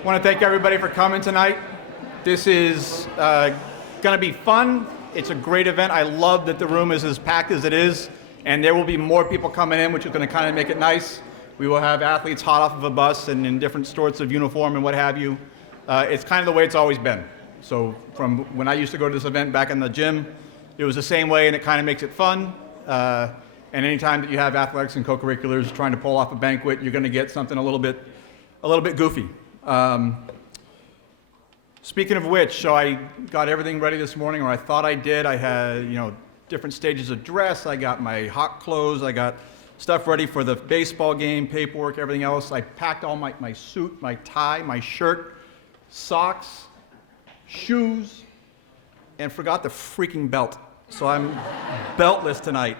I want to thank everybody for coming tonight. This is going to be fun. It's a great event. I love that the room is as packed as it is, and there will be more people coming in, which is going to kind of make it nice. We will have athletes hot off of a bus and in different sorts of uniform and what have you. It's kind of the way it's always been. So from when I used to go to this event back in the gym, it was the same way, and it kind of makes it fun. And anytime that you have athletics and co-curriculars trying to pull off a banquet, you're going to get something a little bit goofy. Speaking of which, so I got everything ready this morning, or I thought I did. I had, different stages of dress. I got my hot clothes. I got stuff ready for the baseball game, paperwork, everything else. I packed all my suit, my tie, my shirt, socks, shoes, and forgot the freaking belt. So I'm beltless tonight.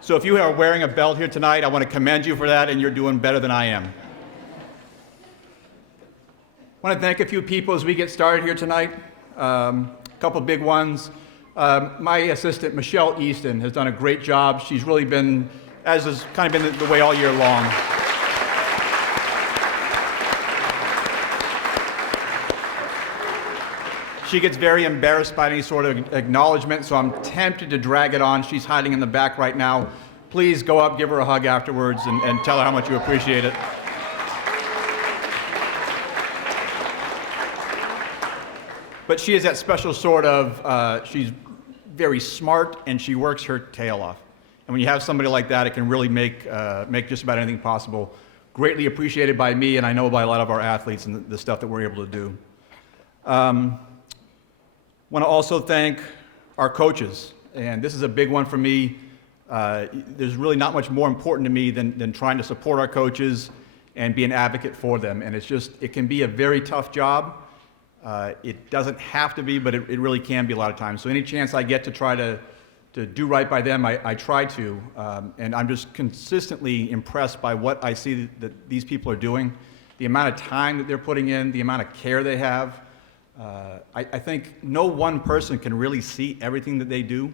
So if you are wearing a belt here tonight, I want to commend you for that, and you're doing better than I am. I want to thank a few people as we get started here tonight. A couple big ones. My assistant, Michelle Easton, has done a great job. She's really been, as has kind of been the way all year long. She gets very embarrassed by any sort of acknowledgement, so I'm tempted to drag it on. She's hiding in the back right now. Please go up, give her a hug afterwards, and tell her how much you appreciate it. But she is that special sort of, she's very smart and she works her tail off. And when you have somebody like that, it can really make just about anything possible. Greatly appreciated by me, and I know by a lot of our athletes and the stuff that we're able to do. Want to also thank our coaches, and this is a big one for me. There's really not much more important to me than trying to support our coaches and be an advocate for them. And it can be a very tough job. It doesn't have to be, but it really can be a lot of times. So any chance I get to try to do right by them, I try to. And I'm just consistently impressed by what I see that these people are doing, the amount of time that they're putting in, the amount of care they have. I think no one person can really see everything that they do.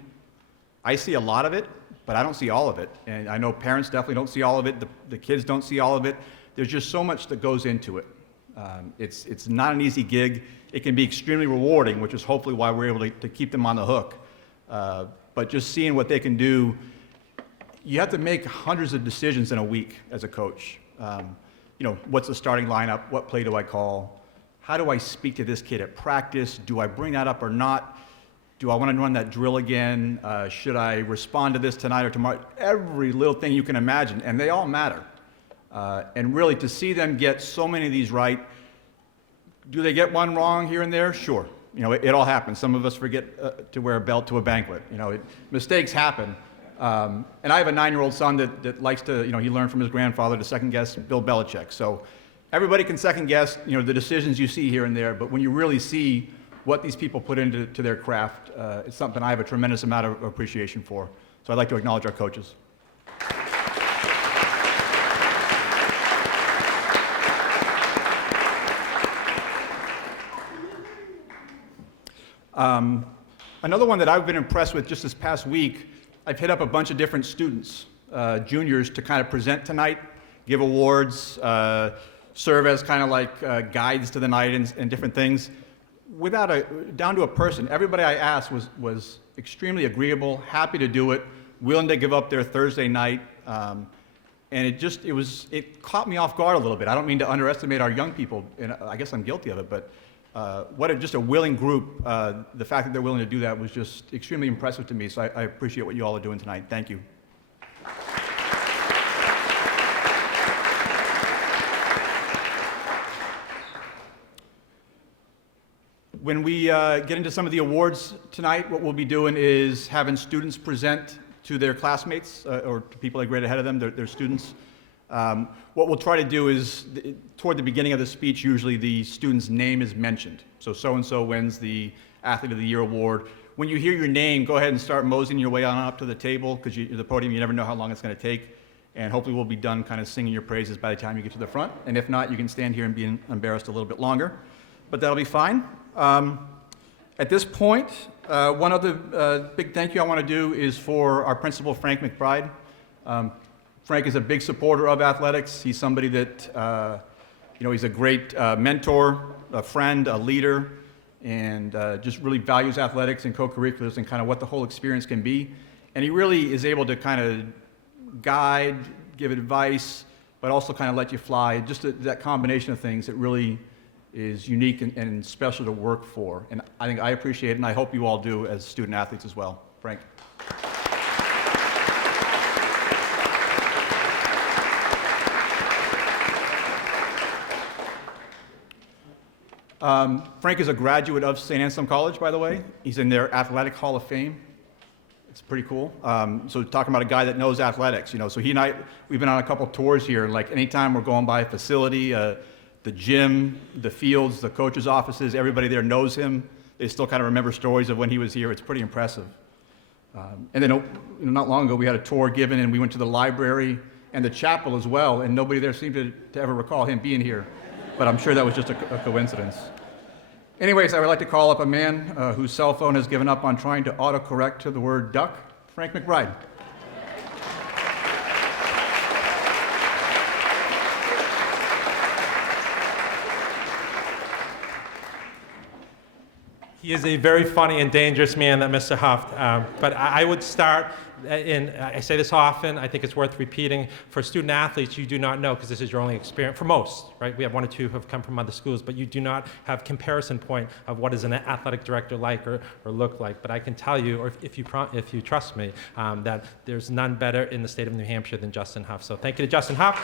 I see a lot of it, but I don't see all of it. And I know parents definitely don't see all of it. The kids don't see all of it. There's just so much that goes into it. It's not an easy gig. It can be extremely rewarding, which is hopefully why we're able to keep them on the hook. But just seeing what they can do, you have to make hundreds of decisions in a week as a coach. What's the starting lineup? What play do I call? How do I speak to this kid at practice? Do I bring that up or not? Do I want to run that drill again? Should I respond to this tonight or tomorrow? Every little thing you can imagine, and they all matter. And really, to see them get so many of these right, do they get one wrong here and there? Sure. It all happens. Some of us forget to wear a belt to a banquet. Mistakes happen. And I have a 9-year-old son that likes to, he learned from his grandfather to second guess Bill Belichick. So everybody can second guess, the decisions you see here and there, but when you really see what these people put into their craft, it's something I have a tremendous amount of appreciation for. So I'd like to acknowledge our coaches. Another one that I've been impressed with just this past week, I've hit up a bunch of different students, juniors, to kind of present tonight, give awards, serve as kind of like guides to the night and different things. Down to a person, everybody I asked was extremely agreeable, happy to do it, willing to give up their Thursday night, and it caught me off guard a little bit. I don't mean to underestimate our young people, and I guess I'm guilty of it, but just a willing group. The fact that they're willing to do that was just extremely impressive to me, so I appreciate what you all are doing tonight. Thank you. When we get into some of the awards tonight, what we'll be doing is having students present to their classmates or to people that grade ahead of them, their students. What we'll try to do is, toward the beginning of the speech, usually the student's name is mentioned. So-and-so wins the Athlete of the Year award. When you hear your name, go ahead and start moseying your way on up to the table, because the podium, you never know how long it's going to take. And hopefully we'll be done kind of singing your praises by the time you get to the front. And if not, you can stand here and be embarrassed a little bit longer. But that'll be fine. At this point, one other big thank you I want to do is for our principal, Frank McBride. Frank is a big supporter of athletics. He's somebody that He's a great mentor, a friend, a leader, and just really values athletics and co-curriculars and kind of what the whole experience can be. And he really is able to kind of guide, give advice, but also kind of let you fly. Just that combination of things that really is unique and special to work for. And I think I appreciate it, and I hope you all do as student athletes as well. Frank. Frank is a graduate of St. Anselm College, by the way. He's in their Athletic Hall of Fame. It's pretty cool. So talking about a guy that knows athletics, so he and I, we've been on a couple tours here, and like anytime we're going by a facility, the gym, the fields, the coaches' offices, everybody there knows him. They still kind of remember stories of when he was here. It's pretty impressive. And then not long ago, we had a tour given, and we went to the library and the chapel as well, and nobody there seemed to ever recall him being here. But I'm sure that was just a coincidence. Anyways, I would like to call up a man whose cell phone has given up on trying to autocorrect to the word duck, Frank McBride. He is a very funny and dangerous man, that Mr. Huff. But I would start, and I say this often, I think it's worth repeating. For student athletes, you do not know, because this is your only experience, for most, right? We have one or two who have come from other schools, but you do not have comparison point of what is an athletic director like or look like. But I can tell you, or if you trust me, that there's none better in the state of New Hampshire than Justin Huff. So thank you to Justin Huff.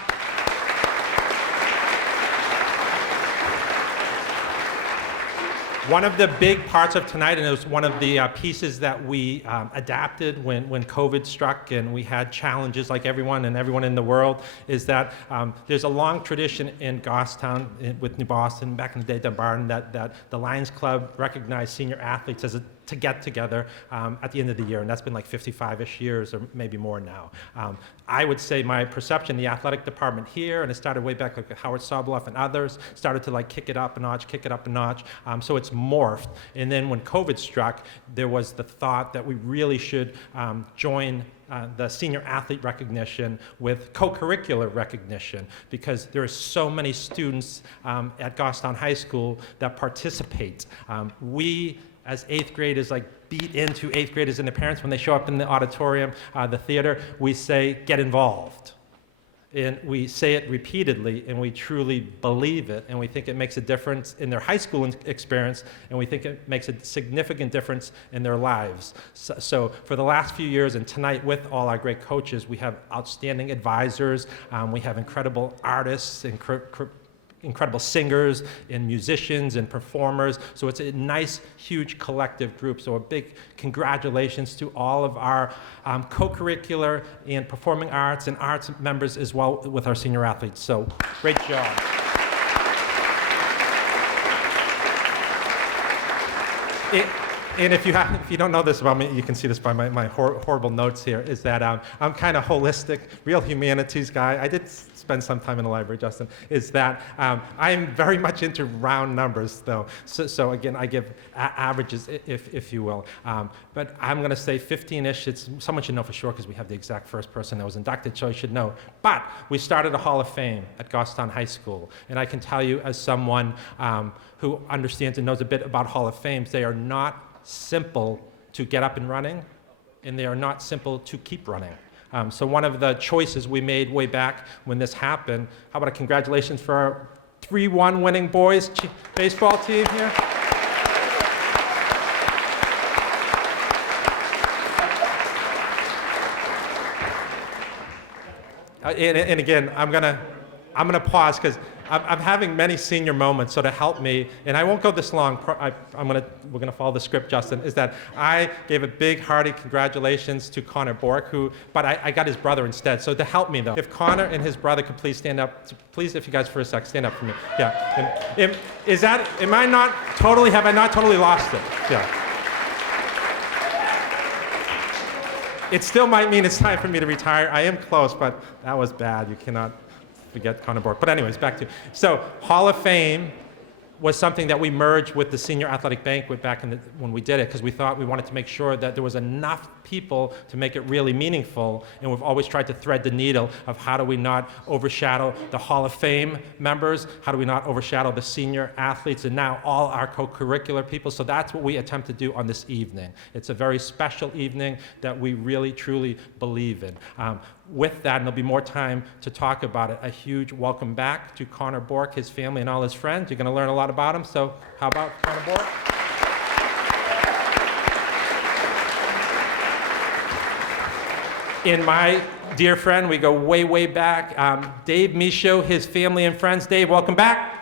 One of the big parts of tonight, and it was one of the pieces that we adapted when COVID struck and we had challenges like everyone in the world, is that there's a long tradition in Goffstown with New Boston, back in the day, Dunbarton, that the Lions Club recognized senior athletes as to get together at the end of the year, and that's been like 55-ish years or maybe more now. I would say my perception, the athletic department here, and it started way back like Howard Sobloff and others, started to like kick it up a notch. So it's morphed. And then when COVID struck, there was the thought that we really should join the senior athlete recognition with co-curricular recognition, because there are so many students at Goffstown High School that participate. We, as 8th graders, like beat into 8th graders and their parents when they show up in the auditorium, the theater, we say, get involved. And we say it repeatedly, and we truly believe it, and we think it makes a difference in their high school experience, and we think it makes a significant difference in their lives. So for the last few years, and tonight with all our great coaches, we have outstanding advisors, we have incredible artists, incredible singers and musicians and performers. So it's a nice, huge collective group. So a big congratulations to all of our co-curricular and performing arts and arts members as well with our senior athletes. So great job. And if you don't know this about me, you can see this by my horrible notes here, is that I'm kind of holistic, real humanities guy. I did spend some time in the library, Justin, is that I'm very much into round numbers, though. So again, I give averages, if you will. But I'm going to say 15-ish. Someone should know for sure, because we have the exact first person that was inducted, so I should know. But we started a Hall of Fame at Goffstown High School. And I can tell you, as someone who understands and knows a bit about Hall of Fames, they are not simple to get up and running, and they are not simple to keep running. So one of the choices we made way back when this happened, how about a congratulations for our 3-1 winning boys baseball team here? And again, I'm gonna pause, because I'm having many senior moments, so to help me, and I won't go this long, we're gonna follow the script, Justin, is that I gave a big hearty congratulations to Connor Bork, but I got his brother instead, so to help me though, if Connor and his brother could please stand up, please, if you guys for a sec, stand up for me, yeah. Have I not totally lost it? Yeah. It still might mean it's time for me to retire. I am close, but that was bad. You cannot forget Connor Bork. But anyways, back to, so Hall of Fame, was something that we merged with the senior athletic banquet back when we did it, because we thought we wanted to make sure that there was enough people to make it really meaningful. And we've always tried to thread the needle of how do we not overshadow the Hall of Fame members, how do we not overshadow the senior athletes, and now all our co-curricular people. So that's what we attempt to do on this evening. It's a very special evening that we really, truly believe in. With that, and there'll be more time to talk about it, a huge welcome back to Connor Bork, his family, and all his friends. You're going to learn a lot about him, so how about Connor Bork? In my dear friend, we go way, way back, Dave Michaud, his family and friends. Dave, welcome back.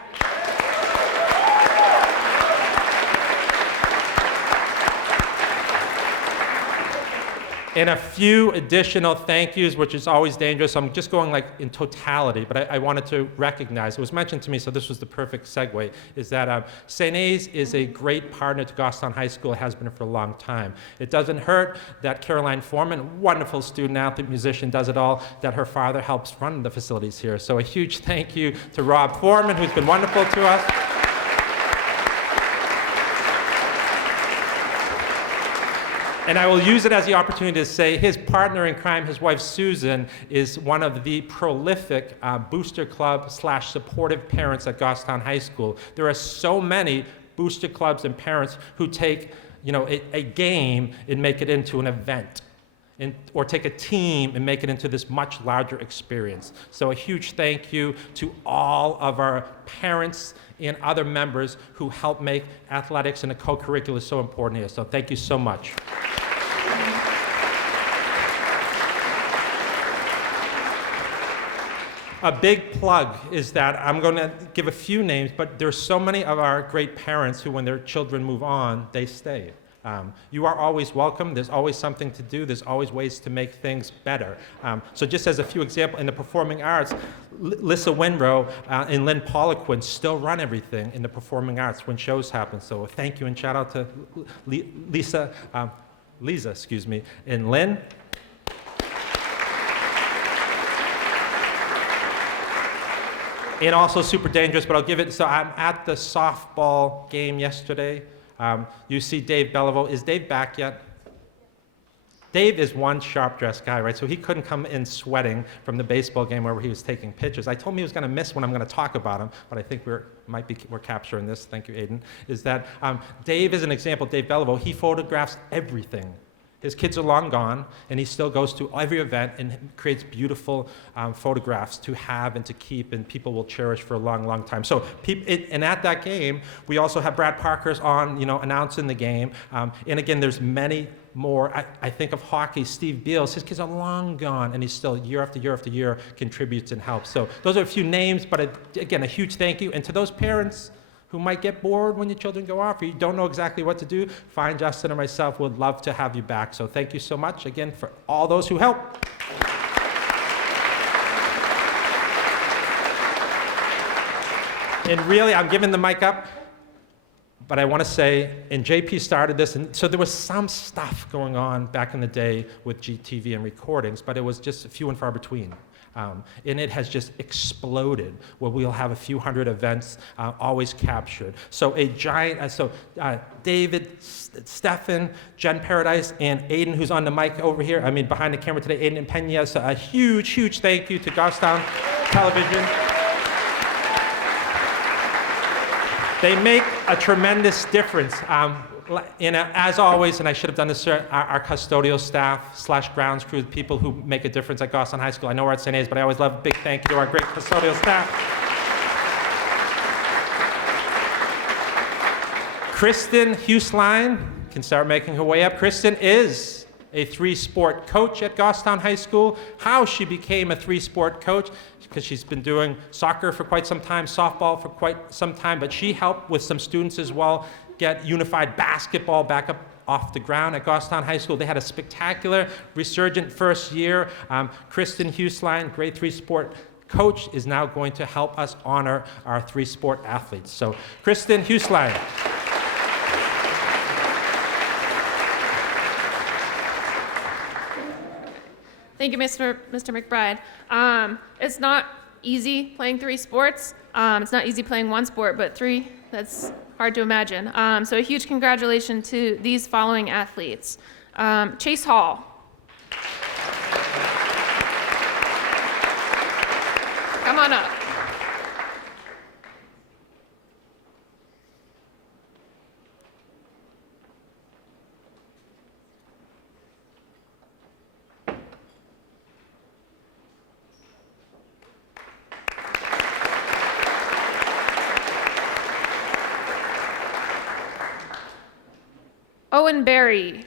And a few additional thank yous, which is always dangerous. I'm just going like in totality, but I wanted to recognize, it was mentioned to me, so this was the perfect segue, is that St. A's is a great partner to Goffstown High School. It has been for a long time. It doesn't hurt that Caroline Foreman, wonderful student athlete, musician, does it all, that her father helps run the facilities here. So a huge thank you to Rob Foreman, who's been wonderful to us. And I will use it as the opportunity to say his partner in crime, his wife Susan, is one of the prolific booster club / supportive parents at Goffstown High School. There are so many booster clubs and parents who take, a game and make it into an event. Or take a team and make it into this much larger experience. So a huge thank you to all of our parents and other members who help make athletics and the co-curricular so important here. So thank you so much. A big plug is that I'm going to give a few names, but there's so many of our great parents who, when their children move on, they stay. You are always welcome. There's always something to do. There's always ways to make things better. So just as a few examples, in the performing arts, Lissa Winrow and Lynn Poliquin still run everything in the performing arts when shows happen. So thank you and shout out to Lisa, and Lynn. And also super dangerous, but I'll give it, so I'm at the softball game yesterday. You see Dave Belleville. Is Dave back yet? Dave is one sharp-dressed guy, right? So he couldn't come in sweating from the baseball game where he was taking pictures. I told him he was going to miss when I'm going to talk about him, but I think we're capturing this. Thank you, Aiden. Is that Dave is an example. Dave Belleville, he photographs everything. His kids are long gone, and he still goes to every event and creates beautiful photographs to have and to keep, and people will cherish for a long, long time. So, and at that game, we also have Brad Parker's on, announcing the game. And again, there's many more. I think of hockey, Steve Beals, his kids are long gone, and he's still year after year after year contributes and helps. So those are a few names, but again, a huge thank you. And to those parents who might get bored when your children go off, or you don't know exactly what to do, find Justin or myself. Would love to have you back. So thank you so much again for all those who help. And really, I'm giving the mic up, but I want to say, and JP started this, and so there was some stuff going on back in the day with GTV and recordings, but it was just few and far between. And it has just exploded, where we'll have a few hundred events always captured. So a giant, David, Stefan, Jen Paradise, and Aiden, who's on the mic over here, behind the camera today, Aiden and Pena. So a huge, huge thank you to Goffstown Television. They make a tremendous difference. As always, and I should have done this, our custodial staff / grounds crew, the people who make a difference at Goffstown High School. I know we're at St. A's, but I always love a big thank you to our great custodial staff. Kristen Huseline can start making her way up. Kristen is a 3-sport coach at Goffstown High School. How she became a 3-sport coach, because she's been doing soccer for quite some time, softball for quite some time, but she helped with some students as well get unified basketball back up off the ground at Goffstown High School. They had a spectacular, resurgent first year. Kristen Huseline, grade 3-sport coach, is now going to help us honor our 3-sport athletes. So, Kristen Huseline. Thank you, Mr. McBride. It's not easy playing 3 sports. It's not easy playing 1 sport, but 3 That's hard to imagine. So a huge congratulations to these following athletes. Chase Hall. Come on up. Owen Berry.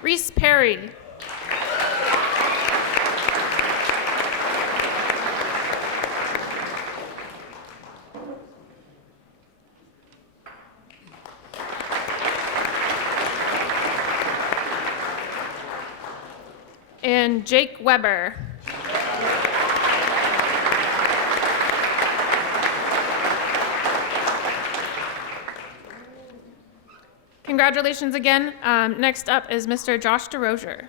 Reese Perry. And Jake Weber. Congratulations again. Next up is Mr. Josh DeRozier.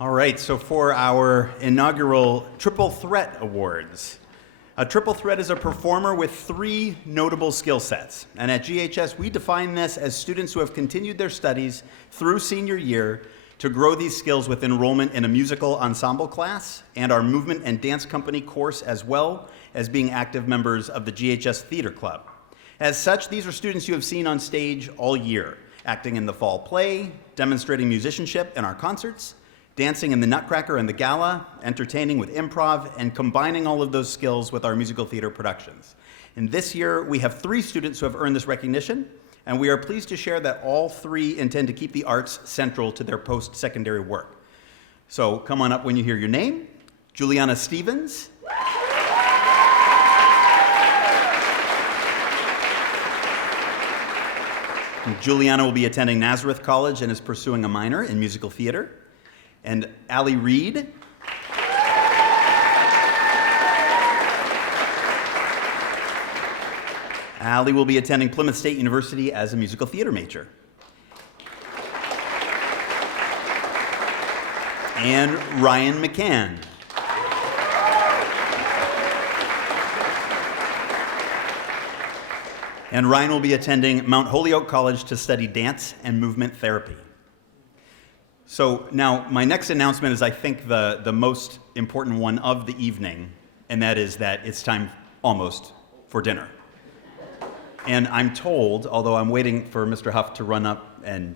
All right, so for our inaugural Triple Threat Awards, a triple threat is a performer with 3 notable skill sets. And at GHS, we define this as students who have continued their studies through senior year to grow these skills with enrollment in a musical ensemble class and our movement and dance company course, as well as being active members of the GHS Theater Club. As such, these are students you have seen on stage all year, acting in the fall play, demonstrating musicianship in our concerts, dancing in the Nutcracker and the Gala, entertaining with improv, and combining all of those skills with our musical theater productions. And this year, we have 3 students who have earned this recognition, and we are pleased to share that all 3 intend to keep the arts central to their post-secondary work. So come on up when you hear your name. Juliana Stevens. Juliana will be attending Nazareth College and is pursuing a minor in musical theater. And Allie Reed. Allie will be attending Plymouth State University as a musical theater major. And Ryan McCann. And Ryan will be attending Mount Holyoke College to study dance and movement therapy. So now, my next announcement is, I think, the most important one of the evening, and that is that it's time almost for dinner. And I'm told, although I'm waiting for Mr. Huff to run up and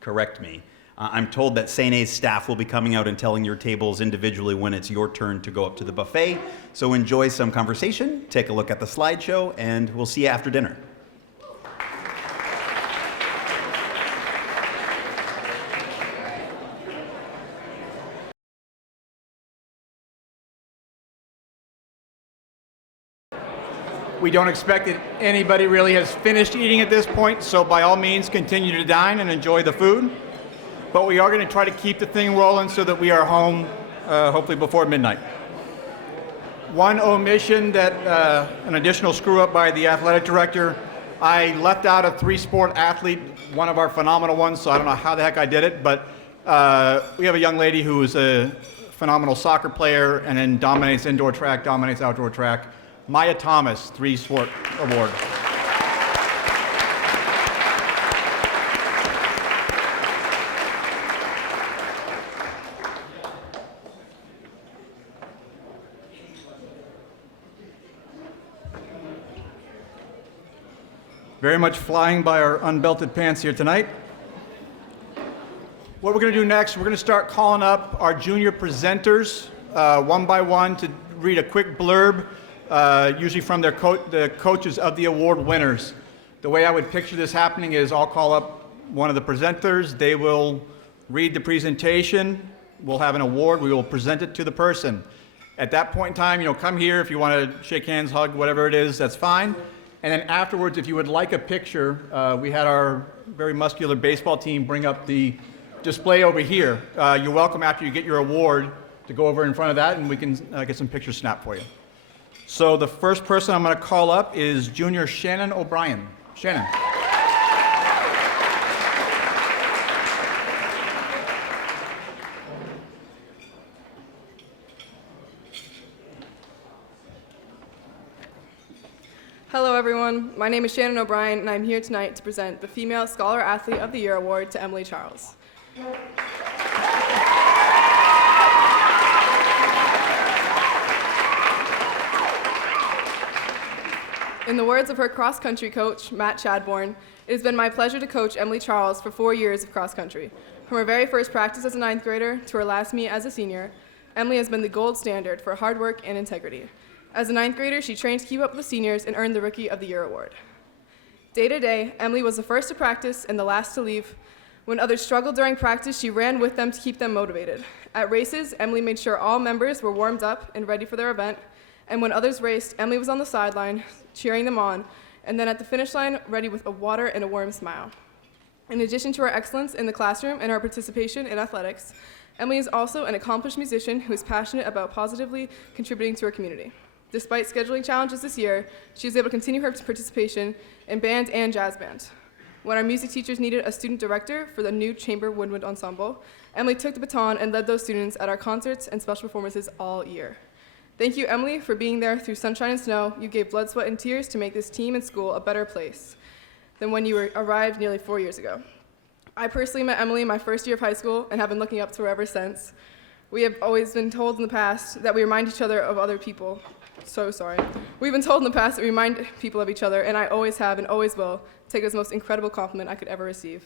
correct me, I'm told that St. A's staff will be coming out and telling your tables individually when it's your turn to go up to the buffet. So enjoy some conversation, take a look at the slideshow, and we'll see you after dinner. We don't expect that anybody really has finished eating at this point, so by all means, continue to dine and enjoy the food. But we are going to try to keep the thing rolling so that we are home hopefully before midnight. One omission that, an additional screw up by the athletic director, I left out a 3-sport athlete, one of our phenomenal ones, so I don't know how the heck I did it, but we have a young lady who is a phenomenal soccer player and then dominates indoor track, dominates outdoor track. Maya Thomas, 3-sport award. Very much flying by our unbelted pants here tonight. What we're going to do next, we're going to start calling up our junior presenters one by one to read a quick blurb, usually from their the coaches of the award winners. The way I would picture this happening is I'll call up one of the presenters, they will read the presentation, we'll have an award, we will present it to the person. At that point in time, come here if you want to shake hands, hug, whatever it is, that's fine. And then afterwards, if you would like a picture, we had our very muscular baseball team bring up the display over here. You're welcome after you get your award to go over in front of that, and we can get some pictures snapped for you. So the first person I'm going to call up is Junior Shannon O'Brien. Shannon. Hello everyone, my name is Shannon O'Brien and I'm here tonight to present the Female Scholar Athlete of the Year Award to Emily Charles. In the words of her cross-country coach, Matt Chadbourne, it has been my pleasure to coach Emily Charles for 4 years of cross-country. From her very first practice as a 9th grader to her last meet as a senior, Emily has been the gold standard for hard work and integrity. As a 9th grader, she trained to keep up with the seniors and earned the Rookie of the Year award. Day to day, Emily was the first to practice and the last to leave. When others struggled during practice, she ran with them to keep them motivated. At races, Emily made sure all members were warmed up and ready for their event. And when others raced, Emily was on the sideline, cheering them on, and then at the finish line, ready with a water and a warm smile. In addition to her excellence in the classroom and her participation in athletics, Emily is also an accomplished musician who is passionate about positively contributing to her community. Despite scheduling challenges this year, she was able to continue her participation in band and jazz band. When our music teachers needed a student director for the new chamber woodwind ensemble, Emily took the baton and led those students at our concerts and special performances all year. Thank you, Emily, for being there through sunshine and snow. You gave blood, sweat, and tears to make this team and school a better place than when you arrived nearly 4 years ago. I personally met Emily in my first year of high school and have been looking up to her ever since. We have always been told in the past that we remind each other of other people. So sorry. We've been told in the past that we remind people of each other, and I always have and always will take it as the most incredible compliment I could ever receive.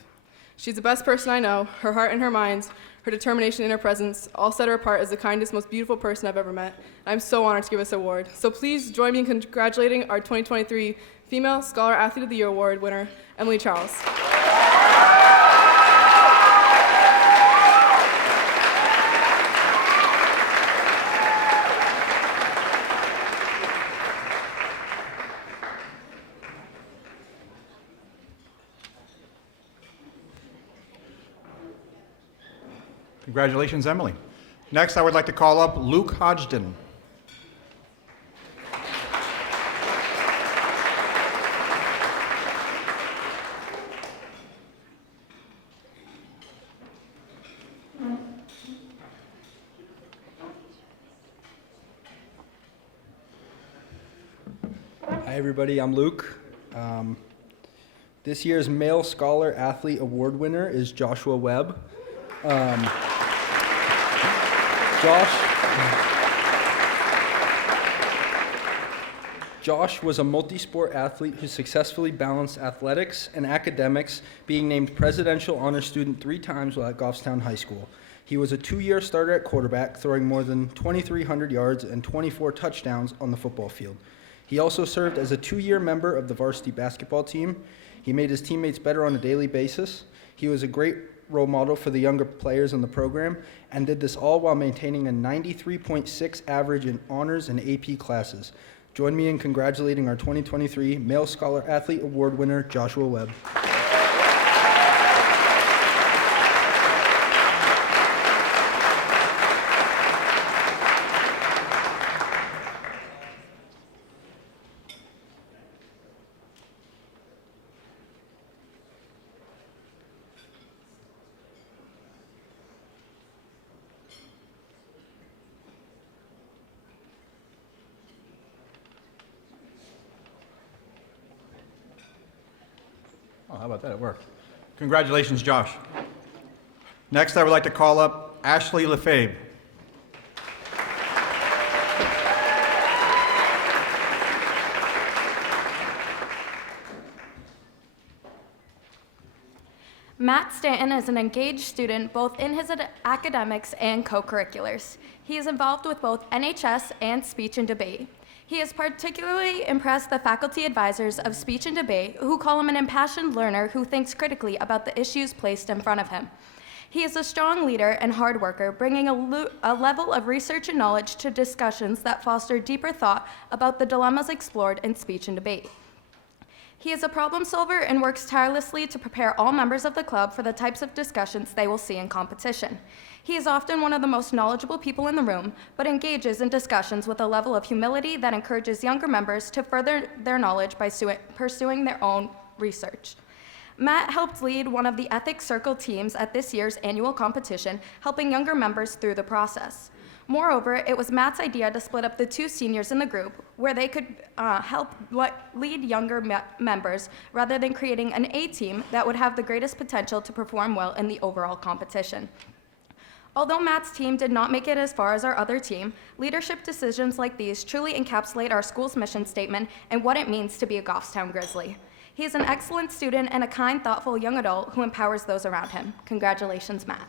She's the best person I know. Her heart and her mind, her determination and her presence all set her apart as the kindest, most beautiful person I've ever met. I'm so honored to give this award. So please join me in congratulating our 2023 Female Scholar Athlete of the Year Award winner, Emily Charles. Congratulations, Emily. Next, I would like to call up Luke Hodgson. Hi everybody, I'm Luke. This year's Male Scholar Athlete Award winner is Joshua Webb. Josh was a multi-sport athlete who successfully balanced athletics and academics, being named Presidential Honor Student 3 times while at Goffstown High School. He was a 2-year starter at quarterback, throwing more than 2,300 yards and 24 touchdowns on the football field. He also served as a 2-year member of the varsity basketball team. He made his teammates better on a daily basis. He was a great role model for the younger players in the program and did this all while maintaining a 93.6 average in honors and AP classes. Join me in congratulating our 2023 Male Scholar Athlete Award winner, Joshua Webb. Oh, how about that? It worked. Congratulations, Josh. Next, I would like to call up Ashley Lefebvre. Matt Stanton is an engaged student both in his academics and co-curriculars. He is involved with both NHS and speech and debate. He has particularly impressed the faculty advisors of speech and debate, who call him an impassioned learner who thinks critically about the issues placed in front of him. He is a strong leader and hard worker, bringing a level of research and knowledge to discussions that foster deeper thought about the dilemmas explored in speech and debate. He is a problem solver and works tirelessly to prepare all members of the club for the types of discussions they will see in competition. He is often one of the most knowledgeable people in the room, but engages in discussions with a level of humility that encourages younger members to further their knowledge by pursuing their own research. Matt helped lead one of the Ethics Circle teams at this year's annual competition, helping younger members through the process. Moreover, it was Matt's idea to split up the two seniors in the group where they could help lead younger members rather than creating an A team that would have the greatest potential to perform well in the overall competition. Although Matt's team did not make it as far as our other team, leadership decisions like these truly encapsulate our school's mission statement and what it means to be a Goffstown Grizzly. He is an excellent student and a kind, thoughtful young adult who empowers those around him. Congratulations, Matt.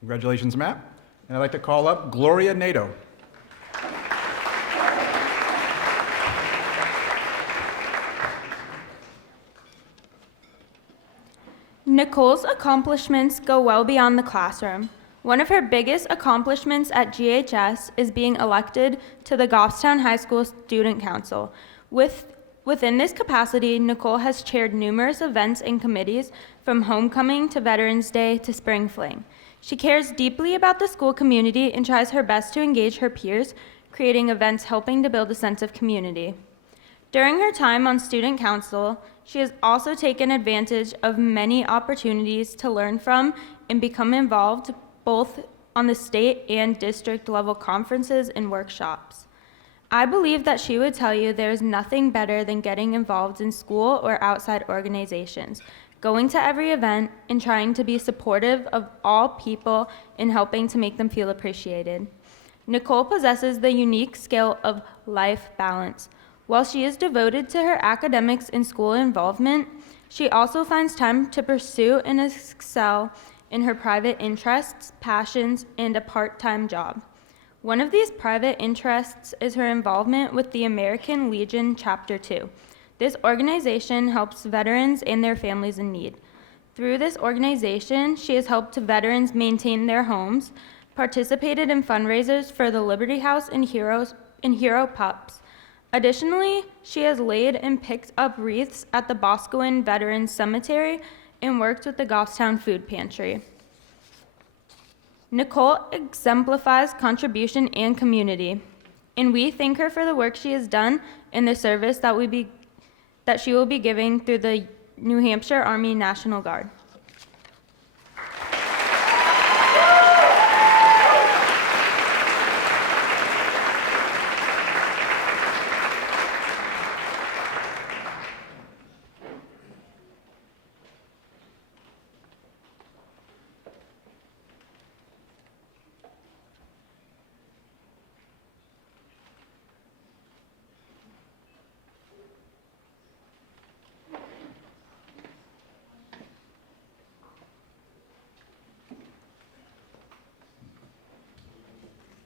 Congratulations, Matt. And I'd like to call up Gloria Nato. Nicole's accomplishments go well beyond the classroom. One of her biggest accomplishments at GHS is being elected to the Goffstown High School Student Council. Within this capacity, Nicole has chaired numerous events and committees, from homecoming to Veterans Day to Spring Fling. She cares deeply about the school community and tries her best to engage her peers, creating events helping to build a sense of community. During her time on Student Council, she has also taken advantage of many opportunities to learn from and become involved both on the state and district level conferences and workshops. I believe that she would tell you there is nothing better than getting involved in school or outside organizations, going to every event, and trying to be supportive of all people and helping to make them feel appreciated. Nicole possesses the unique skill of life balance. While she is devoted to her academics and school involvement, she also finds time to pursue and excel in her private interests, passions, and a part-time job. One of these private interests is her involvement with the American Legion Chapter 2. This organization helps veterans and their families in need. Through this organization, she has helped veterans maintain their homes, participated in fundraisers for the Liberty House and Hero Pups. Additionally, she has laid and picked up wreaths at the Boscawen Veterans Cemetery and worked with the Goffstown Food Pantry. Nicole exemplifies contribution and community, and we thank her for the work she has done and the service that she will be giving through the New Hampshire Army National Guard.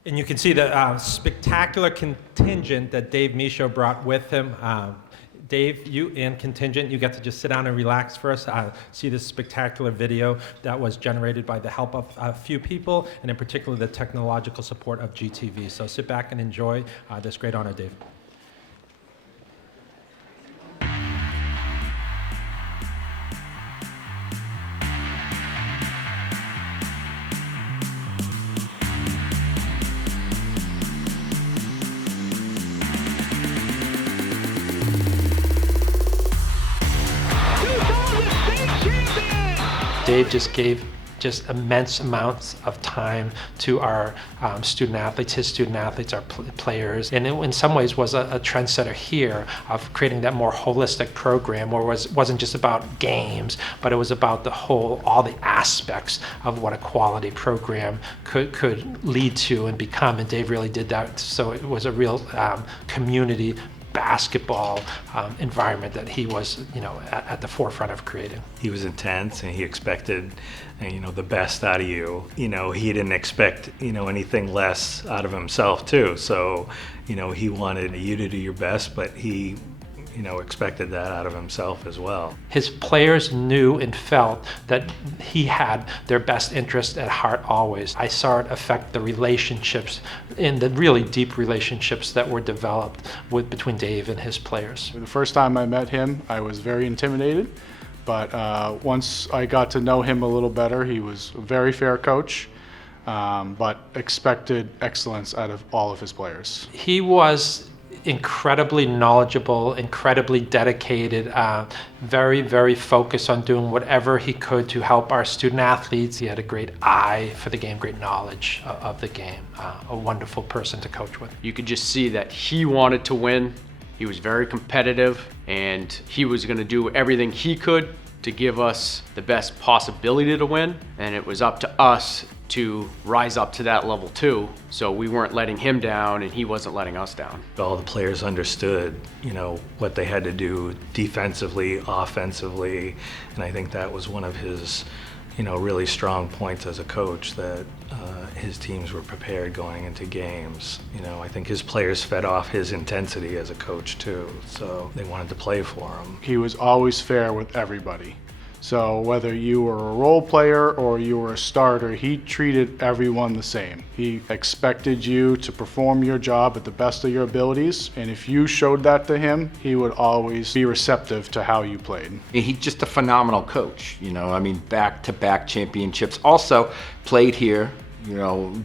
And you can see the spectacular contingent that Dave Michaud brought with him. Dave, you and contingent, you get to just sit down and relax for us. See this spectacular video that was generated by the help of a few people, and in particular the technological support of GTV. So sit back and enjoy this great honor, Dave. Dave just gave immense amounts of time to our student athletes, his student athletes, our players, and it, in some ways was a trendsetter here of creating that more holistic program where it wasn't just about games, but it was about the whole, all the aspects of what a quality program could lead to and become, and Dave really did that. So it was a real community basketball environment that he was, at the forefront of creating. He was intense, and he expected, the best out of you. He didn't expect, anything less out of himself too. So, he wanted you to do your best, but he, expected that out of himself as well. His players knew and felt that he had their best interest at heart always. I saw it affect the relationships, in the really deep relationships that were developed between Dave and his players. The first time I met him, I was very intimidated, but once I got to know him a little better, he was a very fair coach, but expected excellence out of all of his players. He was incredibly knowledgeable, incredibly dedicated, very, very focused on doing whatever he could to help our student athletes. He had a great eye for the game, great knowledge of the game, a wonderful person to coach with. You could just see that he wanted to win. He was very competitive, and he was going to do everything he could to give us the best possibility to win, and it was up to us to rise up to that level too. So we weren't letting him down, and he wasn't letting us down. All the players understood, what they had to do defensively, offensively, and I think that was one of his, really strong points as a coach, that his teams were prepared going into games. I think his players fed off his intensity as a coach too, so they wanted to play for him. He was always fair with everybody. So whether you were a role player or you were a starter, he treated everyone the same. He expected you to perform your job at the best of your abilities, and if you showed that to him, he would always be receptive to how you played. He's just a phenomenal coach, back-to-back championships. Also played here,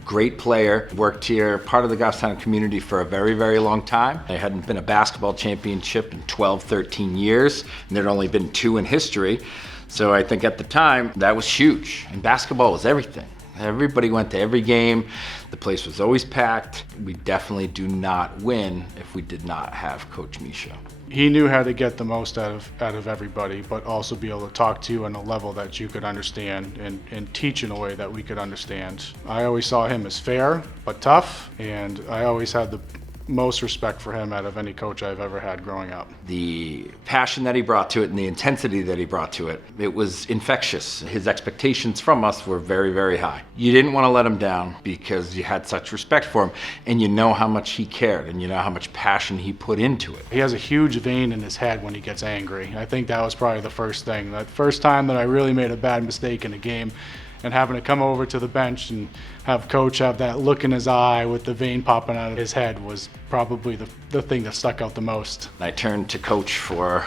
great player, worked here, part of the Goffstown community for a very, very long time. There hadn't been a basketball championship in 12, 13 years, and there'd only been 2 in history. So I think at the time, that was huge. And basketball was everything. Everybody went to every game. The place was always packed. We definitely do not win if we did not have Coach Misha. He knew how to get the most out of everybody, but also be able to talk to you on a level that you could understand and teach in a way that we could understand. I always saw him as fair, but tough, and I always had the most respect for him out of any coach I've ever had growing up. The passion that he brought to it and the intensity that he brought to it, it was infectious. His expectations from us were very, very high. You didn't want to let him down because you had such respect for him, and you know how much he cared, and you know how much passion he put into it. He has a huge vein in his head when he gets angry. I think that was probably the first thing. That first time that I really made a bad mistake in a game, and having to come over to the bench and have Coach have that look in his eye with the vein popping out of his head was probably the thing that stuck out the most. I turned to Coach for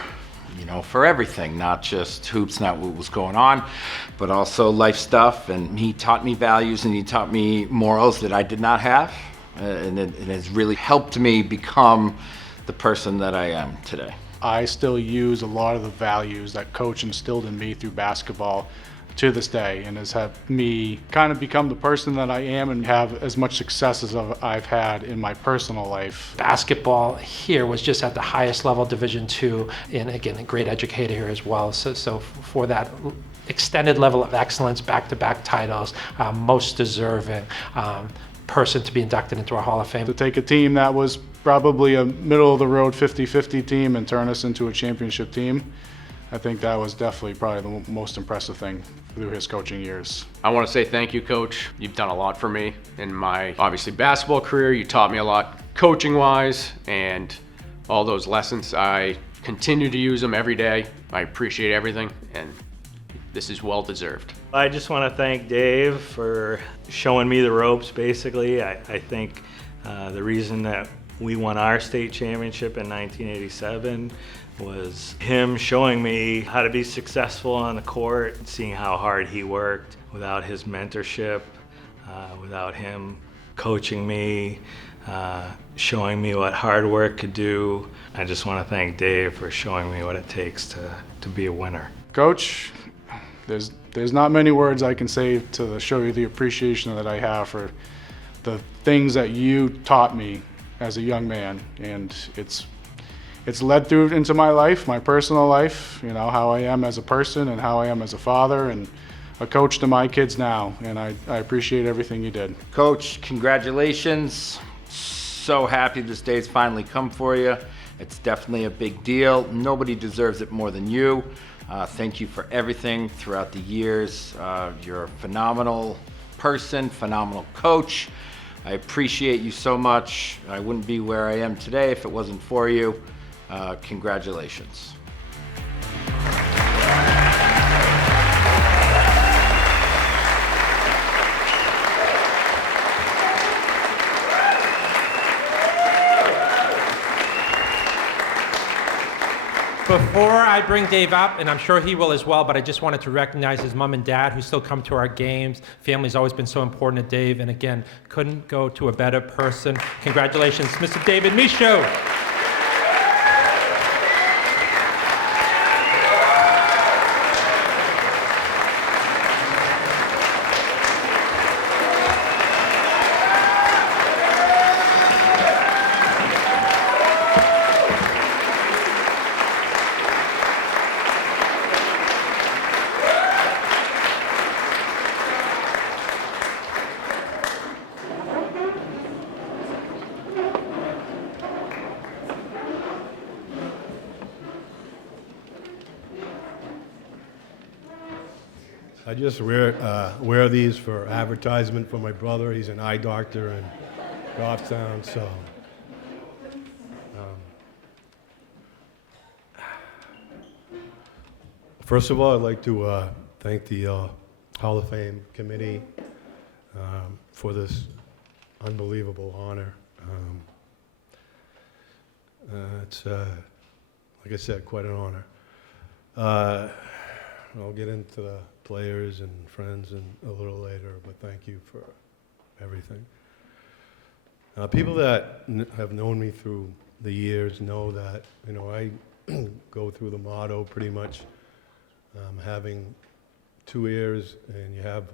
everything, not just hoops, not what was going on, but also life stuff. And he taught me values, and he taught me morals that I did not have. And it has really helped me become the person that I am today. I still use a lot of the values that Coach instilled in me through basketball to this day, and has helped me kind of become the person that I am and have as much success as I've had in my personal life. Basketball here was just at the highest level, Division II, and again, a great educator here as well. So for that extended level of excellence, back-to-back titles, most deserving person to be inducted into our Hall of Fame. To take a team that was probably a middle-of-the-road 50-50 team and turn us into a championship team, I think that was definitely probably the most impressive thing through his coaching years. I want to say thank you, Coach. You've done a lot for me in my, obviously, basketball career. You taught me a lot coaching-wise, and all those lessons, I continue to use them every day. I appreciate everything, and this is well-deserved. I just want to thank Dave for showing me the ropes, basically. I think the reason that we won our state championship in 1987 was him showing me how to be successful on the court, seeing how hard he worked. Without his mentorship, without him coaching me, showing me what hard work could do. I just want to thank Dave for showing me what it takes to be a winner. Coach, there's not many words I can say to show you the appreciation that I have for the things that you taught me as a young man, and it's led through into my life, my personal life, how I am as a person and how I am as a father and a coach to my kids now, and I appreciate everything you did. Coach, congratulations. So happy this day's finally come for you. It's definitely a big deal. Nobody deserves it more than you. Thank you for everything throughout the years. You're a phenomenal person, phenomenal coach. I appreciate you so much. I wouldn't be where I am today if it wasn't for you. Congratulations. Before I bring Dave up, and I'm sure he will as well, but I just wanted to recognize his mom and dad who still come to our games. Family's always been so important to Dave, and again, couldn't go to a better person. Congratulations, Mr. David Michaud. I just wear these for advertisement for my brother. He's an eye doctor in Goffstown, so. First of all, I'd like to thank the Hall of Fame committee for this unbelievable honor. It's, like I said, quite an honor. I'll get into the players and friends a little later, but thank you for everything. People that have known me through the years know that, you know, I go through the motto pretty much having two ears and you have,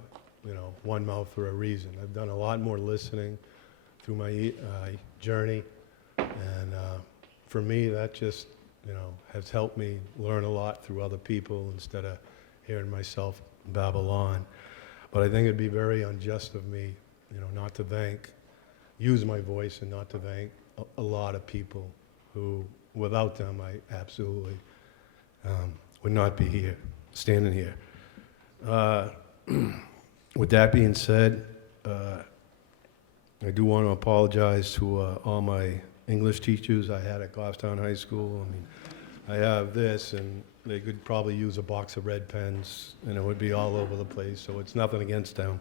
you know, one mouth for a reason. I've done a lot more listening through my journey, and for me, that just, you know, has helped me learn a lot through other people instead of hearing myself babble on. But I think it'd be very unjust of me, you know, not to use my voice and not to thank a lot of people who, without them, I absolutely would not be here, standing here. With that being said, I do want to apologize to all my English teachers I had at Goffstown High School. I mean, I have this, and they could probably use a box of red pens, and it would be all over the place, so it's nothing against them.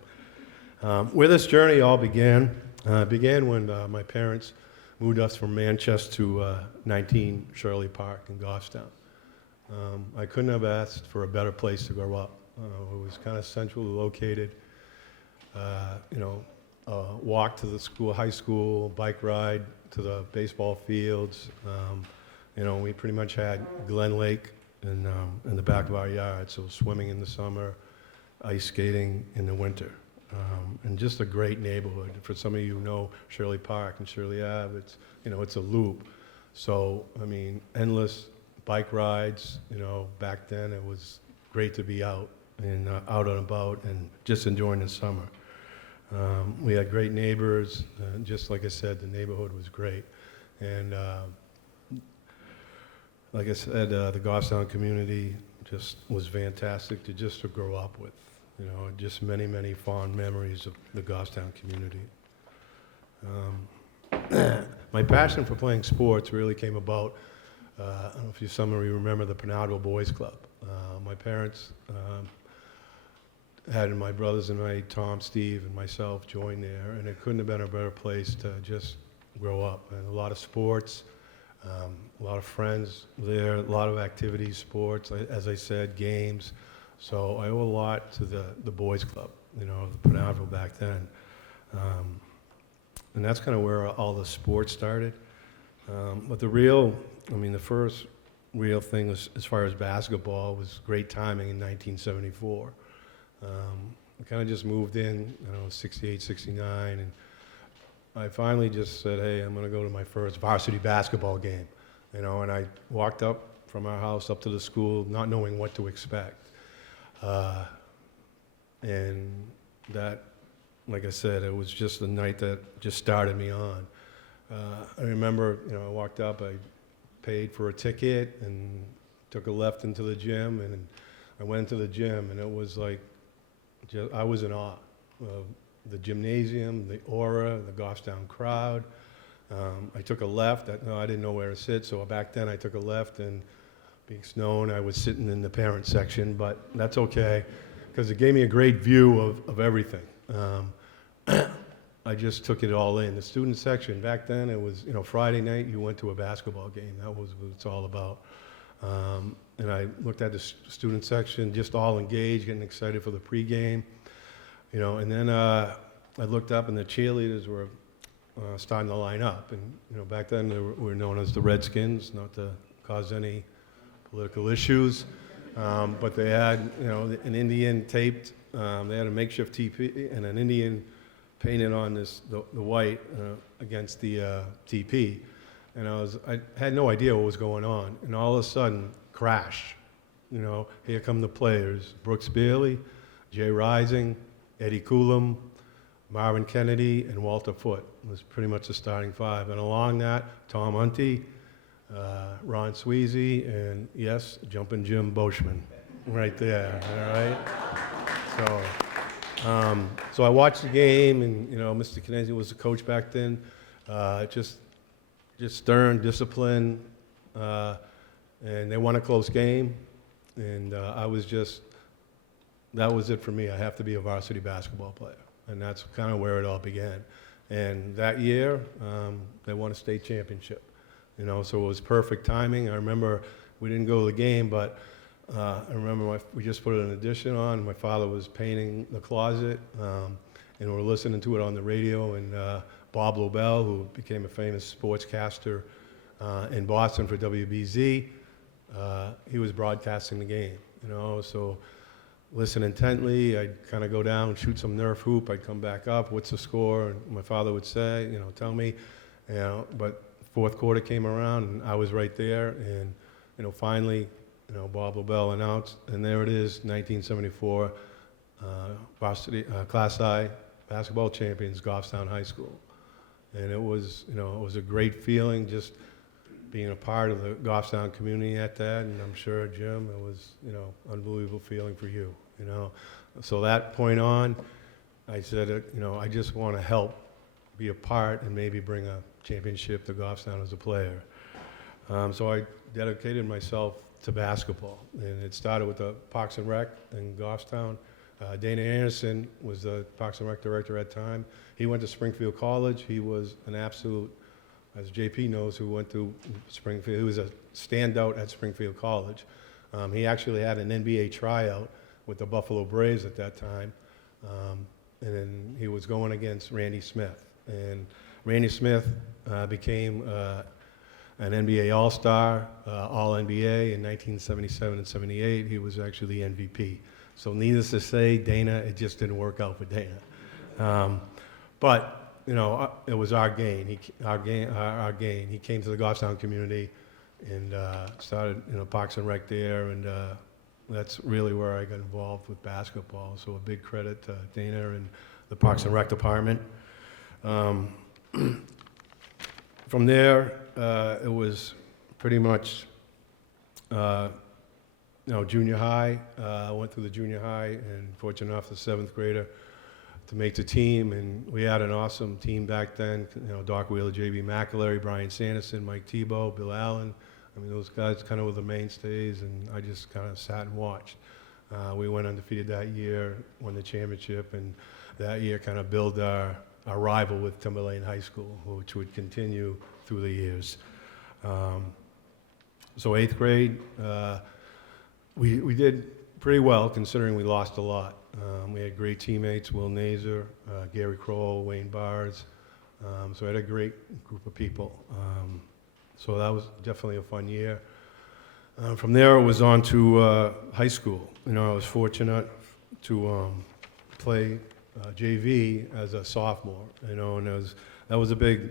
Where this journey all began when my parents moved us from Manchester to 19 Shirley Park in Goffstown. I couldn't have asked for a better place to grow up. It was kind of centrally located, you know, walk to the school, high school, bike ride to the baseball fields. You know, we pretty much had Glen Lake in the back of our yard, so swimming in the summer, ice skating in the winter. And just a great neighborhood. For some of you who know Shirley Park and Shirley Ave, it's, you know, it's a loop. So, I mean, endless bike rides. You know, back then it was great to be out and out and about and just enjoying the summer. We had great neighbors. Just like I said, the neighborhood was great. And like I said, the Goffstown community just was fantastic to grow up with. You know, just many, many fond memories of the Goffstown community. My passion for playing sports really came about, I don't know if some of you remember the Penardville Boys Club. My parents had my brothers and I, Tom, Steve, and myself join there, and it couldn't have been a better place to just grow up. And a lot of sports, a lot of friends there, a lot of activities, sports, as I said, games. So I owe a lot to the boys club, you know, the Penardville back then. And that's kind of where all the sports started. But the first real thing was, as far as basketball, was great timing in 1974. I kind of just moved in, 68, 69, and I finally just said, hey, I'm going to go to my first varsity basketball game, you know, and I walked up from our house up to the school not knowing what to expect. And that, like I said, it was just the night that just started me on. I remember, I walked up, I paid for a ticket and took a left into the gym, and I went into the gym, and it was like, I was in awe of the gymnasium, the aura, the Goffstown crowd. I took a left. I didn't know where to sit, so back then I took a left, and being Snown, I was sitting in the parent section, but that's okay, because it gave me a great view of everything. I just took it all in. The student section, back then it was, Friday night you went to a basketball game. That was what it's all about. And I looked at the student section, just all engaged, getting excited for the pregame. And then I looked up and the cheerleaders were starting to line up. And, back then they were known as the Redskins, not to cause any political issues. But they had, an Indian taped, they had a makeshift TP and an Indian painted on the white against the TP. And I had no idea what was going on. And all of a sudden, crash. Here come the players. Brooks Bailey, Jay Rising, Eddie Coulomb, Marvin Kennedy, and Walter Foote. It was pretty much the starting five. And along that, Tom Hunty, Ron Sweezy, and yes, Jumpin' Jim Boschman, right there, all right? So I watched the game, and, Mr. Kinesi was the coach back then. Just stern, discipline, and they won a close game. And that was it for me. I have to be a varsity basketball player. And that's kind of where it all began. And that year, they won a state championship. So it was perfect timing. I remember we didn't go to the game, but I remember we just put an addition on. My father was painting the closet, and we were listening to it on the radio. And Bob Lobel, who became a famous sportscaster in Boston for WBZ, he was broadcasting the game. So listen intently. I'd kind of go down, shoot some Nerf hoop. I'd come back up. What's the score? And my father would say, tell me. But fourth quarter came around, and I was right there. And finally, Bob Lobel announced, and there it is, 1974, varsity Class I basketball champions, Goffstown High School. And it was a great feeling just being a part of the Goffstown community at that. And I'm sure, Jim, it was unbelievable feeling for you. So that point on, I said, I just want to help be a part and maybe bring a championship to Goffstown as a player. So I dedicated myself to basketball, and it started with the Parks and Rec in Goffstown. Dana Anderson was the Parks and Rec director at the time. He went to Springfield College. He was an absolute, as JP knows, who went to Springfield. He was a standout at Springfield College. He actually had an NBA tryout with the Buffalo Braves at that time, and then he was going against Randy Smith. And Randy Smith became an NBA All-Star, All-NBA in 1977 and 78. He was actually the MVP. So needless to say, Dana, it just didn't work out for Dana. But it was our gain. Our gain. He came to the Goffstown community and started Parks and Rec there, and that's really where I got involved with basketball. So a big credit to Dana and the Parks and Rec department. From there, it was pretty much, junior high. I went through the junior high and fortunate enough, the seventh grader, to make the team. And we had an awesome team back then. Doc Wheeler, J.B. McAlery, Brian Sanderson, Mike Tebow, Bill Allen. I mean, those guys kind of were the mainstays, and I just kind of sat and watched. We went undefeated that year, won the championship, and that year kind of built our rival with Timberlane High School, which would continue through the years. So eighth grade, we did pretty well considering we lost a lot. We had great teammates, Will Nazer, Gary Kroll, Wayne Bars. So I had a great group of people. So that was definitely a fun year. From there, it was on to high school. I was fortunate to play JV as a sophomore, and that was a big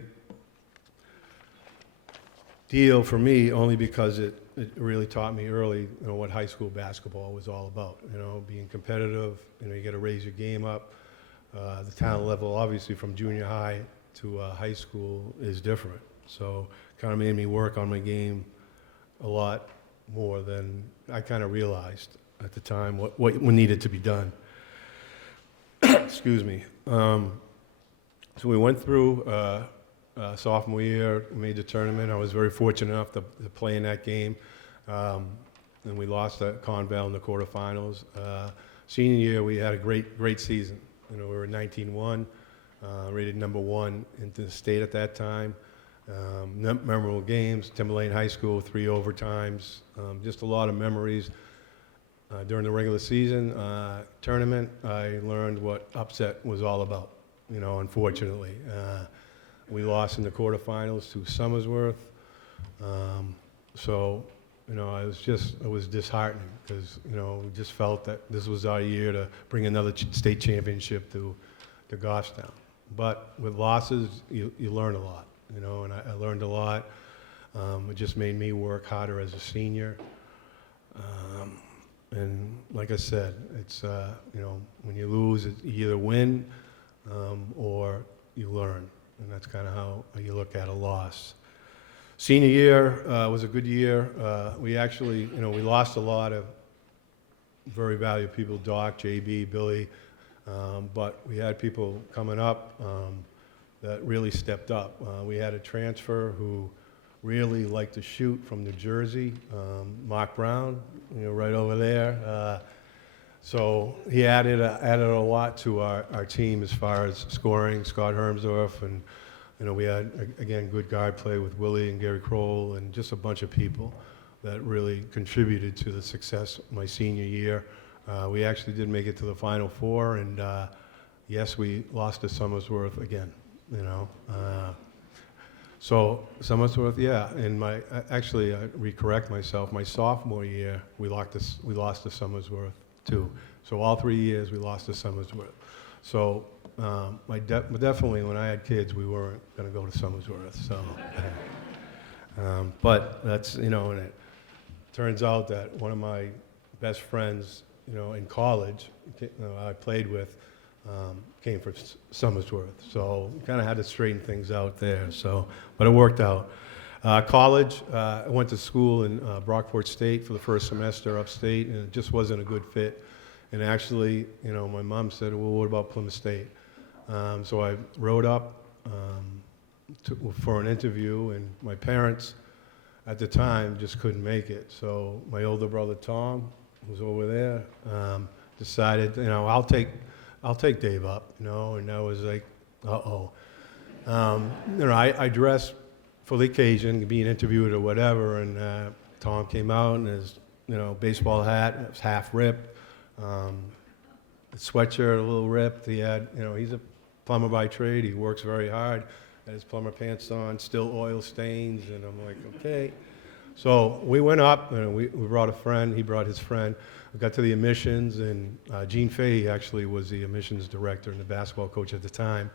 deal for me, only because it really taught me early, what high school basketball was all about. Being competitive. You got to raise your game up. The talent level, obviously, from junior high to high school is different. So, kind of made me work on my game a lot more than I kind of realized at the time what needed to be done. Excuse me. So we went through sophomore year, made the tournament. I was very fortunate enough to play in that game. And we lost at Conval in the quarterfinals. Senior year, we had a great season. You know, we were 19-1, rated number 1 in the state at that time. Memorable games, Timberlane High School, 3 overtimes, just a lot of memories. During the regular season tournament, I learned what upset was all about, you know, unfortunately. We lost in the quarterfinals to Somersworth. So, you know, it was disheartening because, you know, we just felt that this was our year to bring another state championship to Goffstown. But with losses, you learn a lot, you know, and I learned a lot. It just made me work harder as a senior. And like I said, it's, you know, when you lose, you either win or you learn. And that's kind of how you look at a loss. Senior year was a good year. We actually, you know, we lost a lot of very valuable people, Doc, JB, Billy, but we had people coming up that really stepped up. We had a transfer who really liked to shoot from New Jersey, Mark Brown, you know, right over there. So he added a lot to our team as far as scoring. Scott Hermsdorf, and you know, we had again good guard play with Willie and Gary Kroll, and just a bunch of people that really contributed to the success of my senior year. We actually did make it to the Final Four, and yes, we lost to Somersworth again. You know. So Somersworth, yeah, and actually, I recorrect myself. My sophomore year, we lost to Somersworth too. So all 3 years we lost to Somersworth. So definitely, when I had kids, we weren't going to go to Somersworth. So, but that's, you know, and it turns out that one of my best friends, you know, in college, you know, I played with, came from Somersworth, so we kind of had to straighten things out there. So, but it worked out. College, I went to school in Brockport State for the first semester upstate, and it just wasn't a good fit. And actually, you know, my mom said, "Well, what about Plymouth State?" So I rode up for an interview, and my parents at the time just couldn't make it. So my older brother Tom, who's over there, decided, you know, I'll take Dave up, you know, and I was like, uh-oh. You know, I dressed for the occasion, being interviewed or whatever, and Tom came out in his, you know, baseball hat, it was half ripped, sweatshirt a little ripped. He had, you know, he's a plumber by trade, he works very hard, had his plumber pants on, still oil stains, and I'm like, okay. So we went up, and we brought a friend, he brought his friend. We got to the admissions, and Gene Fahey actually was the admissions director and the basketball coach at the time.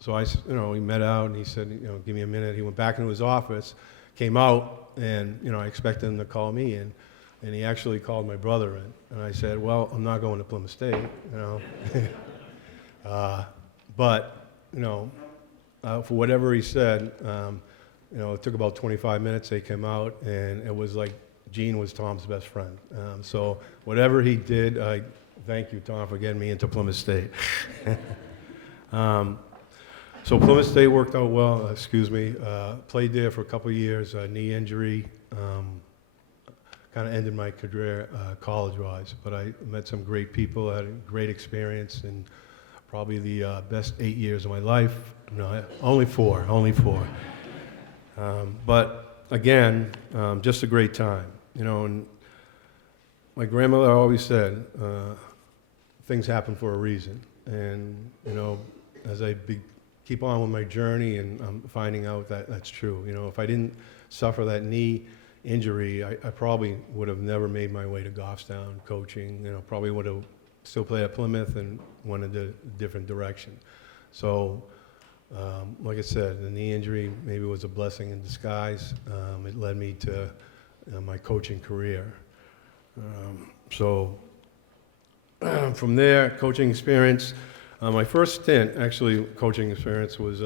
So you know, we met out, and he said, you know, give me a minute. He went back into his office, came out, and, you know, I expected him to call me in, and he actually called my brother in. And I said, well, I'm not going to Plymouth State, you know. But, you know, for whatever he said, you know, it took about 25 minutes. They came out, and it was like Gene was Tom's best friend. So whatever he did, I thank you, Tom, for getting me into Plymouth State. So Plymouth State worked out well, played there for a couple of years, knee injury, kind of ended my career college-wise, but I met some great people, had a great experience, and probably the best 8 years of my life. No, only four. But again, just a great time, you know, and my grandmother always said, things happen for a reason, and, you know, as I keep on with my journey, and I'm finding out that that's true. You know, if I didn't suffer that knee injury, I probably would have never made my way to Goffstown coaching. You know, probably would have still played at Plymouth and went in a different direction. So, like I said, the knee injury maybe was a blessing in disguise. It led me to my coaching career. So from there, coaching experience. My first stint, actually, coaching experience was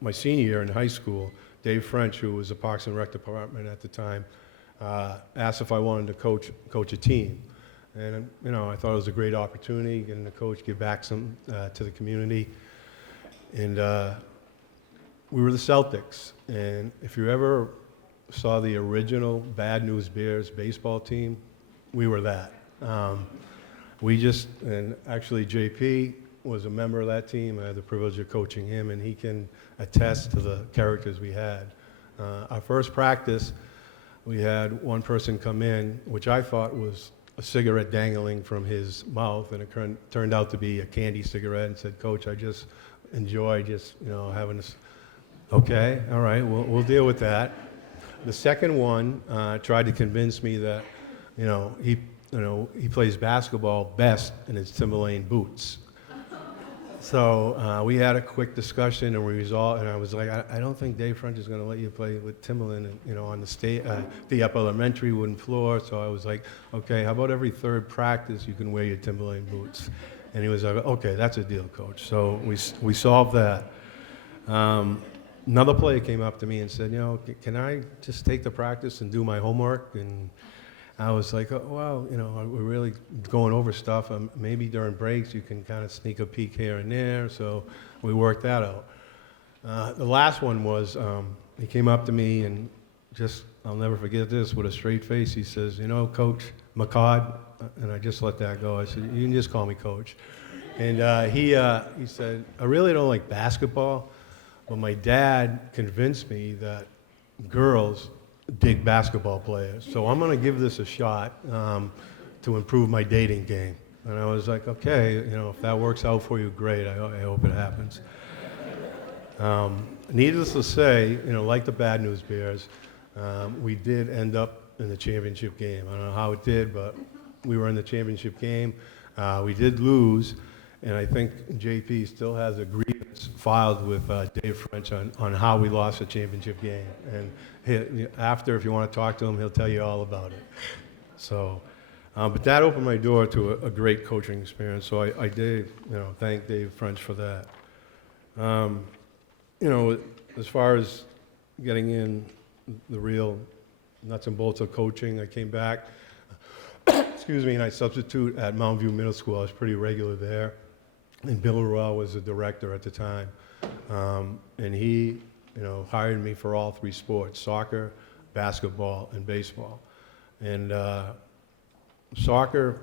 my senior year in high school. Dave French, who was the Parks and Rec department at the time, asked if I wanted to coach a team. And, I thought it was a great opportunity, getting to coach, give back some to the community. And we were the Celtics. And if you ever saw the original Bad News Bears baseball team, we were that. And actually JP was a member of that team. I had the privilege of coaching him, and he can attest to the characters we had. Our first practice, we had one person come in, which I thought was a cigarette dangling from his mouth, and it turned out to be a candy cigarette, and said, "Coach, I just enjoy having this." Okay, all right, we'll deal with that. The second one tried to convince me that, he plays basketball best in his Timberlane boots. So we had a quick discussion, and we resolved. And I was like, I don't think Dave French is going to let you play with Timberland, on the upper elementary wooden floor. So I was like, okay, how about every third practice you can wear your Timberlane boots? And he was like, okay, that's a deal, coach. So we solved that. Another player came up to me and said, can I just take the practice and do my homework? And I was like, oh, well, we're really going over stuff. Maybe during breaks you can kind of sneak a peek here and there. So we worked that out. The last one was, he came up to me and I'll never forget this, with a straight face, he says, Coach McCod, and I just let that go. I said, you can just call me Coach. And he said, I really don't like basketball, but my dad convinced me that girls dig basketball players. So I'm going to give this a shot to improve my dating game. And I was like, okay, if that works out for you, great. I hope it happens. Needless to say, like the Bad News Bears, we did end up in the championship game. I don't know how it did, but we were in the championship game. We did lose, and I think JP still has a grievance filed with Dave French on how we lost the championship game. And after, if you want to talk to him, he'll tell you all about it. So, but that opened my door to a great coaching experience. So I did, thank Dave French for that. As far as getting in the real nuts and bolts of coaching, I came back, and I substitute at Mountain View Middle School. I was pretty regular there. And Bill Ruel was the director at the time. And he, hired me for all three sports: soccer, basketball, and baseball. And soccer,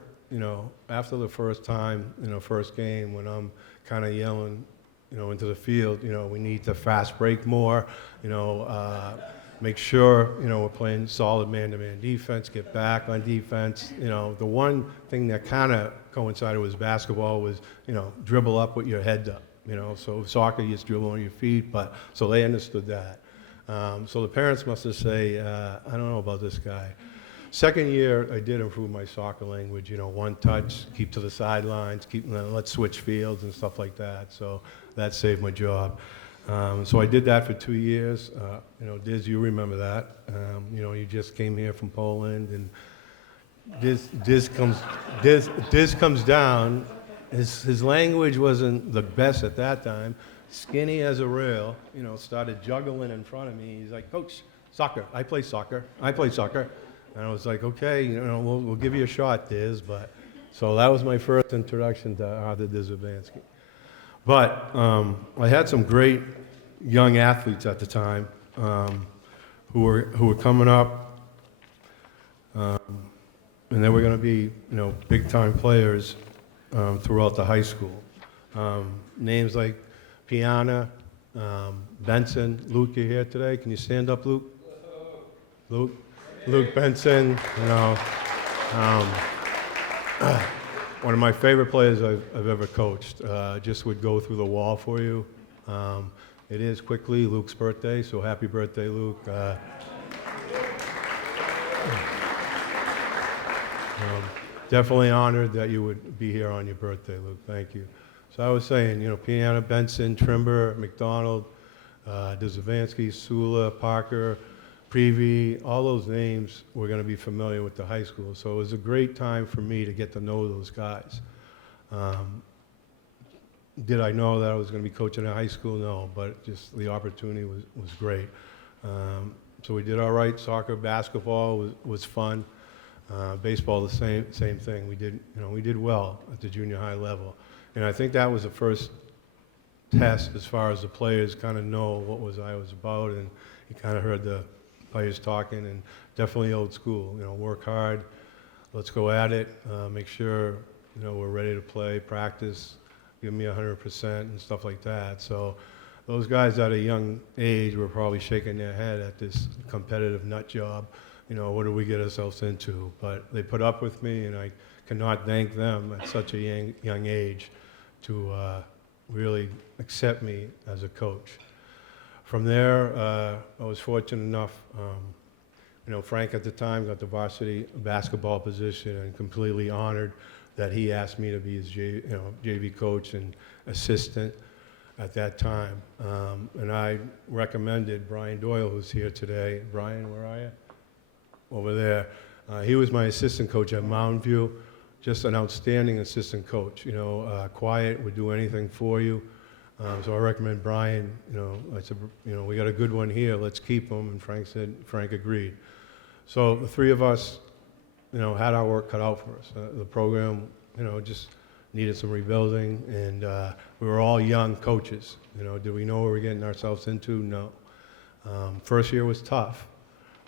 after the first time, first game, when I'm kind of yelling, into the field, we need to fast break more, make sure, we're playing solid man-to-man defense, get back on defense. The one thing that kind of coincided with basketball was, dribble up with your head up. So soccer, you just dribble on your feet, so they understood that. So the parents must have said, I don't know about this guy. Second year, I did improve my soccer language, one touch, keep to the sidelines, let's switch fields and stuff like that. So that saved my job. So I did that for 2 years. Diz, you remember that. You just came here from Poland, and Diz comes down. His language wasn't the best at that time. Skinny as a rail, started juggling in front of me. He's like, Coach, soccer. I play soccer. And I was like, okay, we'll give you a shot, Diz. So that was my first introduction to Arthur Dizovansky. But I had some great young athletes at the time who were coming up, and they were going to be, big-time players throughout the high school. Names like Piana, Benson. Luke, you're here today. Can you stand up, Luke? Luke Benson. One of my favorite players I've ever coached. Just would go through the wall for you. It is quickly Luke's birthday, so happy birthday, Luke. Definitely honored that you would be here on your birthday, Luke. Thank you. So I was saying, Piana, Benson, Trimber, McDonald, Dizovansky, Sula, Parker, Prevey, all those names were going to be familiar with the high school. So it was a great time for me to get to know those guys. Did I know that I was going to be coaching at high school? No, but just the opportunity was great. So we did all right. Soccer, basketball was fun. Baseball, the same thing. We did well at the junior high level. And I think that was the first test as far as the players kind of know what I was about, and you kind of heard the players talking, and definitely old school. Work hard, let's go at it, make sure we're ready to play, practice, give me 100% and stuff like that. So those guys at a young age were probably shaking their head at this competitive nut job. What did we get ourselves into? But they put up with me, and I cannot thank them at such a young age to really accept me as a coach. From there, I was fortunate enough, Frank at the time got the varsity basketball position, and completely honored that he asked me to be his JV coach and assistant at that time. And I recommended Brian Doyle, who's here today. Brian, where are you? Over there. He was my assistant coach at Mountain View. Just an outstanding assistant coach. Quiet, would do anything for you. So I recommend Brian. I said, we got a good one here. Let's keep him. And Frank agreed. So the three of us, had our work cut out for us. The program, just needed some rebuilding, and we were all young coaches. Did we know what we were getting ourselves into? No. First year was tough,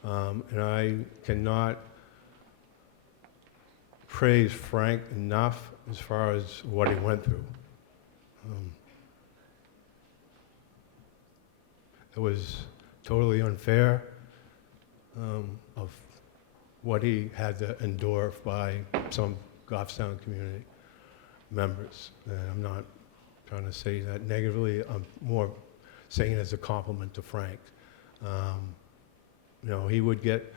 and I cannot praise Frank enough as far as what he went through. It was totally unfair of what he had to endure by some Goffstown community members. And I'm not trying to say that negatively. I'm more saying it as a compliment to Frank. He would get,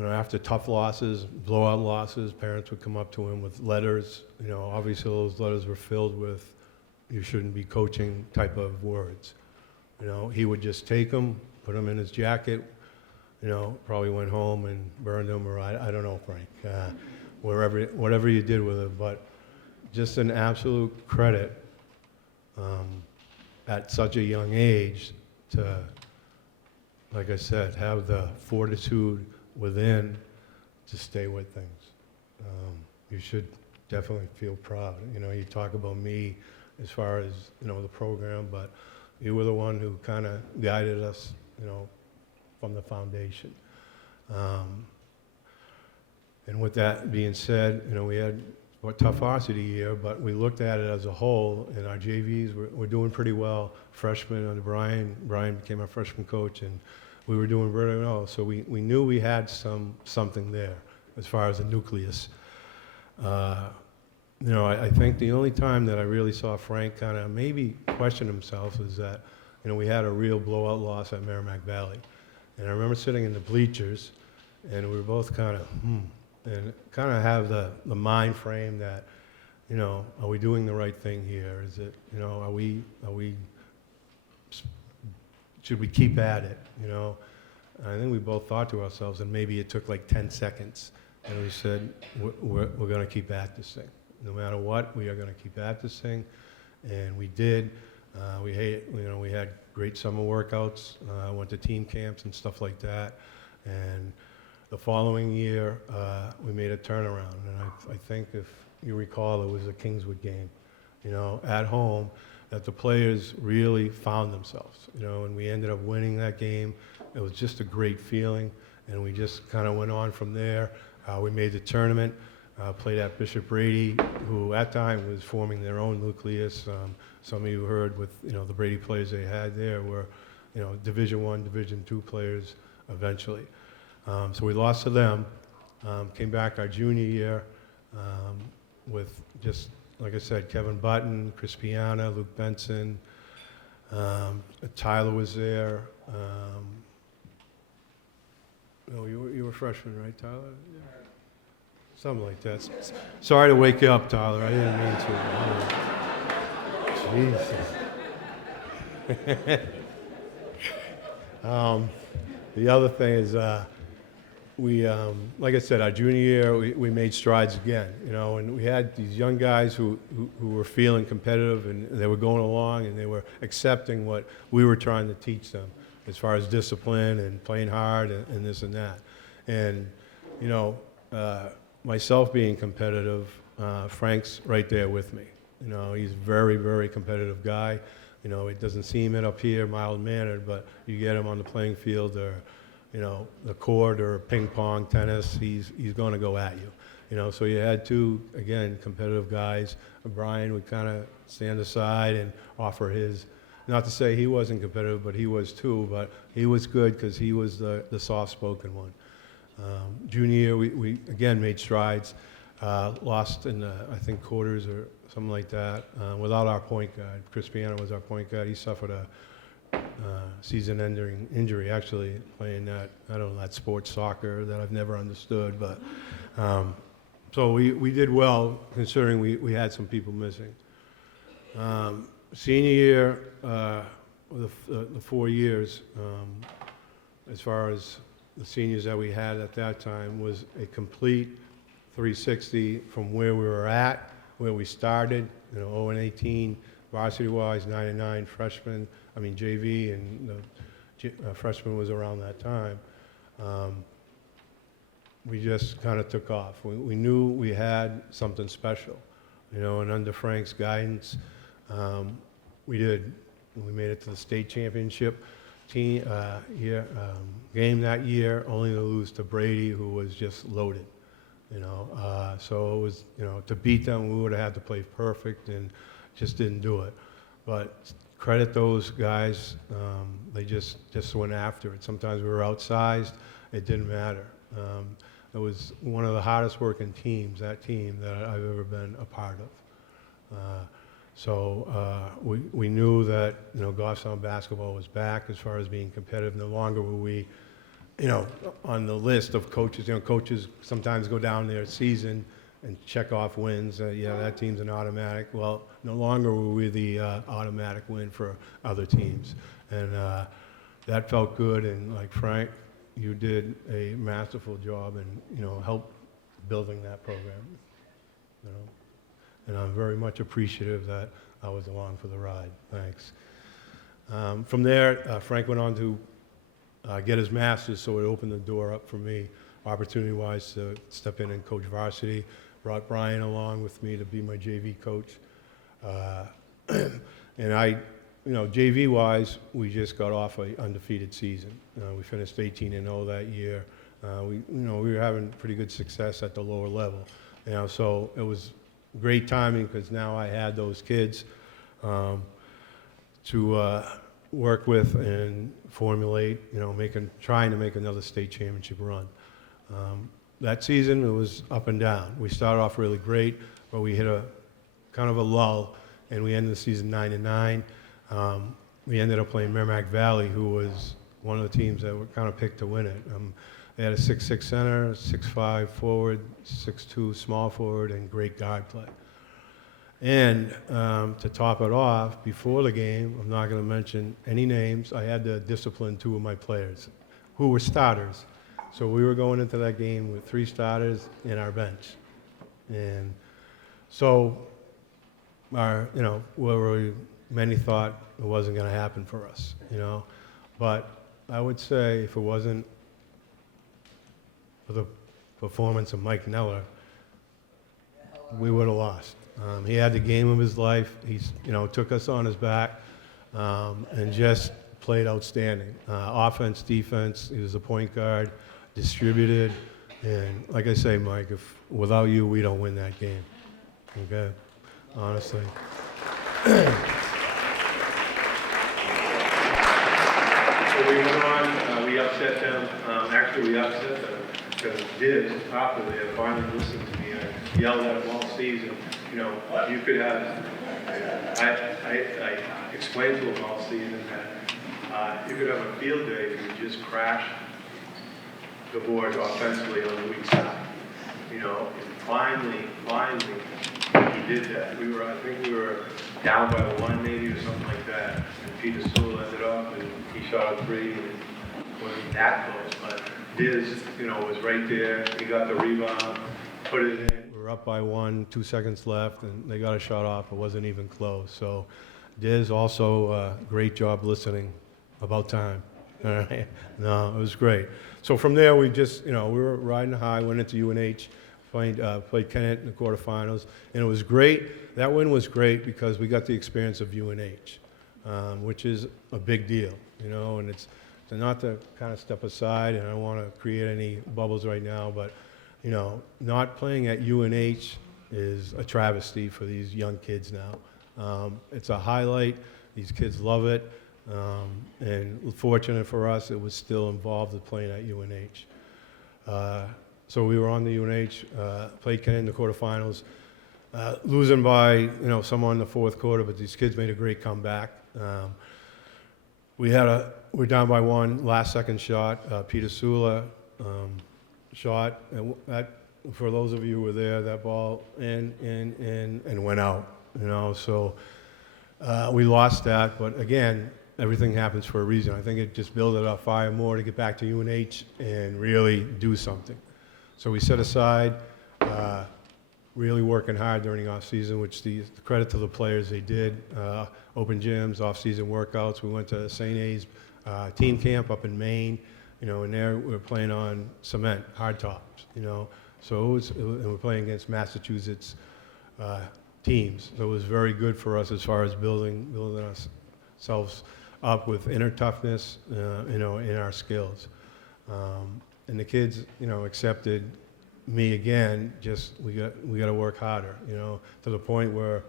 after tough losses, blowout losses, parents would come up to him with letters. Obviously those letters were filled with, you shouldn't be coaching type of words. He would just take them, put them in his jacket, probably went home and burned them, or I don't know, Frank, whatever you did with it. But just an absolute credit at such a young age to, like I said, have the fortitude within to stay with things. You should definitely feel proud. You talk about me as far as, the program, but you were the one who kind of guided us, from the foundation. And with that being said, we had a tough varsity year, but we looked at it as a whole, and our JVs were doing pretty well. Freshmen under Brian became our freshman coach, and we were doing very well. So we knew we had something there as far as the nucleus. I think the only time that I really saw Frank kind of maybe question himself is that, we had a real blowout loss at Merrimack Valley. And I remember sitting in the bleachers, and we were both kind of, and kind of have the mind frame that, are we doing the right thing here? Is it, are we, should we keep at it? I think we both thought to ourselves, and maybe it took like 10 seconds, and we said, we're going to keep at this thing. No matter what, we are going to keep at this thing, and we did. We had great summer workouts, went to team camps and stuff like that, and the following year, we made a turnaround, and I think if you recall, it was a Kingswood game, at home, that the players really found themselves, and we ended up winning that game. It was just a great feeling, and we just kind of went on from there. We made the tournament, played at Bishop Brady, who at the time was forming their own nucleus. Some of you heard with, the Brady players they had there were, Division I, Division II players eventually. So we lost to them, came back our junior year with just, like I said, Kevin Button, Chris Piana, Luke Benson, Tyler was there. You were a freshman, right, Tyler? Yeah. Something like that. Sorry to wake you up, Tyler. I didn't mean to. Jesus. The other thing is, we, like I said, our junior year, we made strides again, and we had these young guys who were feeling competitive, and they were going along, and they were accepting what we were trying to teach them. as far as discipline and playing hard and this and that. And, you know, myself being competitive, Frank's right there with me. You know, he's a very, very competitive guy. You know, it doesn't seem it up here, mild-mannered, but you get him on the playing field or, you know, the court or ping pong, tennis, he's going to go at you. You know, so you had two, again, competitive guys. Brian would kind of stand aside and offer his, not to say he wasn't competitive, but he was too, but he was good because he was the soft-spoken one. Junior year, we again made strides, lost in the, I think, quarters or something like that, without our point guard. Chris Piano was our point guard. He suffered a season-ending injury, actually, playing that, I don't know, that sports soccer that I've never understood, but so we did well, considering we had some people missing. Senior year, the 4 years, as far as the seniors that we had at that time, was a complete 360 from where we were at, where we started, you know, 0-18, varsity-wise, 9-9 freshmen, I mean JV, and the freshman was around that time. We just kind of took off. We knew we had something special, you know, and under Frank's guidance, we did. We made it to the state championship game that year, only to lose to Brady, who was just loaded, you know. So it was, you know, to beat them, we would have had to play perfect, and just didn't do it. But credit those guys, they just went after it. Sometimes we were outsized, it didn't matter. It was one of the hardest working teams, that team, that I've ever been a part of. So we knew that, you know, Goffstown basketball was back as far as being competitive. No longer were we, you know, on the list of coaches. You know, coaches sometimes go down their season and check off wins. Yeah, that team's an automatic. Well, no longer were we the automatic win for other teams. And that felt good. And like Frank, you did a masterful job and, you know, helped building that program, you know. And I'm very much appreciative that I was along for the ride. Thanks. From there, Frank went on to get his master's, so it opened the door up for me, opportunity-wise, to step in and coach varsity. Brought Brian along with me to be my JV coach. And I, you know, JV-wise, we just got off an undefeated season. We finished 18-0 that year. You know, we were having pretty good success at the lower level. You know, so it was great timing because now I had those kids to work with and formulate, you know, trying to make another state championship run. That season, it was up and down. We started off really great, but we hit a kind of a lull, and we ended the season 9-9. We ended up playing Merrimack Valley, who was one of the teams that were kind of picked to win it. They had a 6'6" center, 6'5" forward, 6'2" small forward, and great guard play. And to top it off, before the game, I'm not going to mention any names, I had to discipline 2 of my players, who were starters. So we were going into that game with 3 starters and our bench. And so, you know, many thought it wasn't going to happen for us, you know. But I would say if it wasn't for the performance of Mike Neller, we would have lost. He had the game of his life. He's, you know, took us on his back and just played outstanding. Offense, defense, he was a point guard, distributed. And like I say, Mike, without you, we don't win that game. Okay? Honestly. So we went on, we upset them. Actually, we upset them because Diz, after they had finally listened to me, I yelled at them all season. You know, you could have, I explained to them all season that you could have a field day if you just crash the board offensively on the weak side. You know, and finally, he did that. I think we were down by 1 maybe or something like that. And Peter Sewell ended up and he shot a 3 and it wasn't that close. But Diz, you know, was right there. He got the rebound, put it in. We were up by 1, 2 seconds left, and they got a shot off. It wasn't even close. So Diz also, great job listening. About time. All right? No, it was great. So from there, we just, we were riding high, went into UNH, played Kennett in the quarterfinals, and it was great. That win was great because we got the experience of UNH, which is a big deal, and it's not to kind of step aside, and I don't want to create any bubbles right now, but, not playing at UNH is a travesty for these young kids now. It's a highlight. These kids love it. And fortunate for us, it was still involved with playing at UNH. So we were on the UNH, played Kennett in the quarterfinals, losing by, someone in the fourth quarter, but these kids made a great comeback. We're down by one, last second shot. Peter Sula shot, and that, for those of you who were there, that ball in and went out. So we lost that, but again, everything happens for a reason. I think it just built it up fire more to get back to UNH and really do something. So we set aside, really working hard during the off season, which the credit to the players, they did. Open gyms, off-season workouts. We went to St. A's team camp up in Maine, and there we were playing on cement, hard tops, So and we're playing against Massachusetts teams. So it was very good for us as far as building ourselves up with inner toughness, in our skills. And the kids, accepted me again. Just we got to work harder, to the point where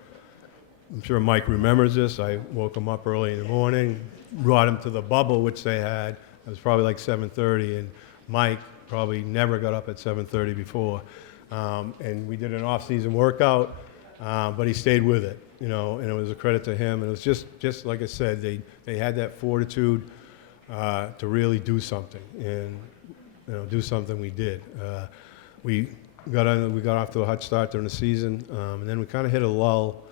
I'm sure Mike remembers this. I woke him up early in the morning, brought him to the bubble, which they had. It was probably like 7:30, and Mike probably never got up at 7:30 before. And we did an off-season workout, but he stayed with it, and it was a credit to him. And it was just like I said, they had that fortitude to really do something, and do something we did. We got off to a hot start during the season, and then we kind of hit a lull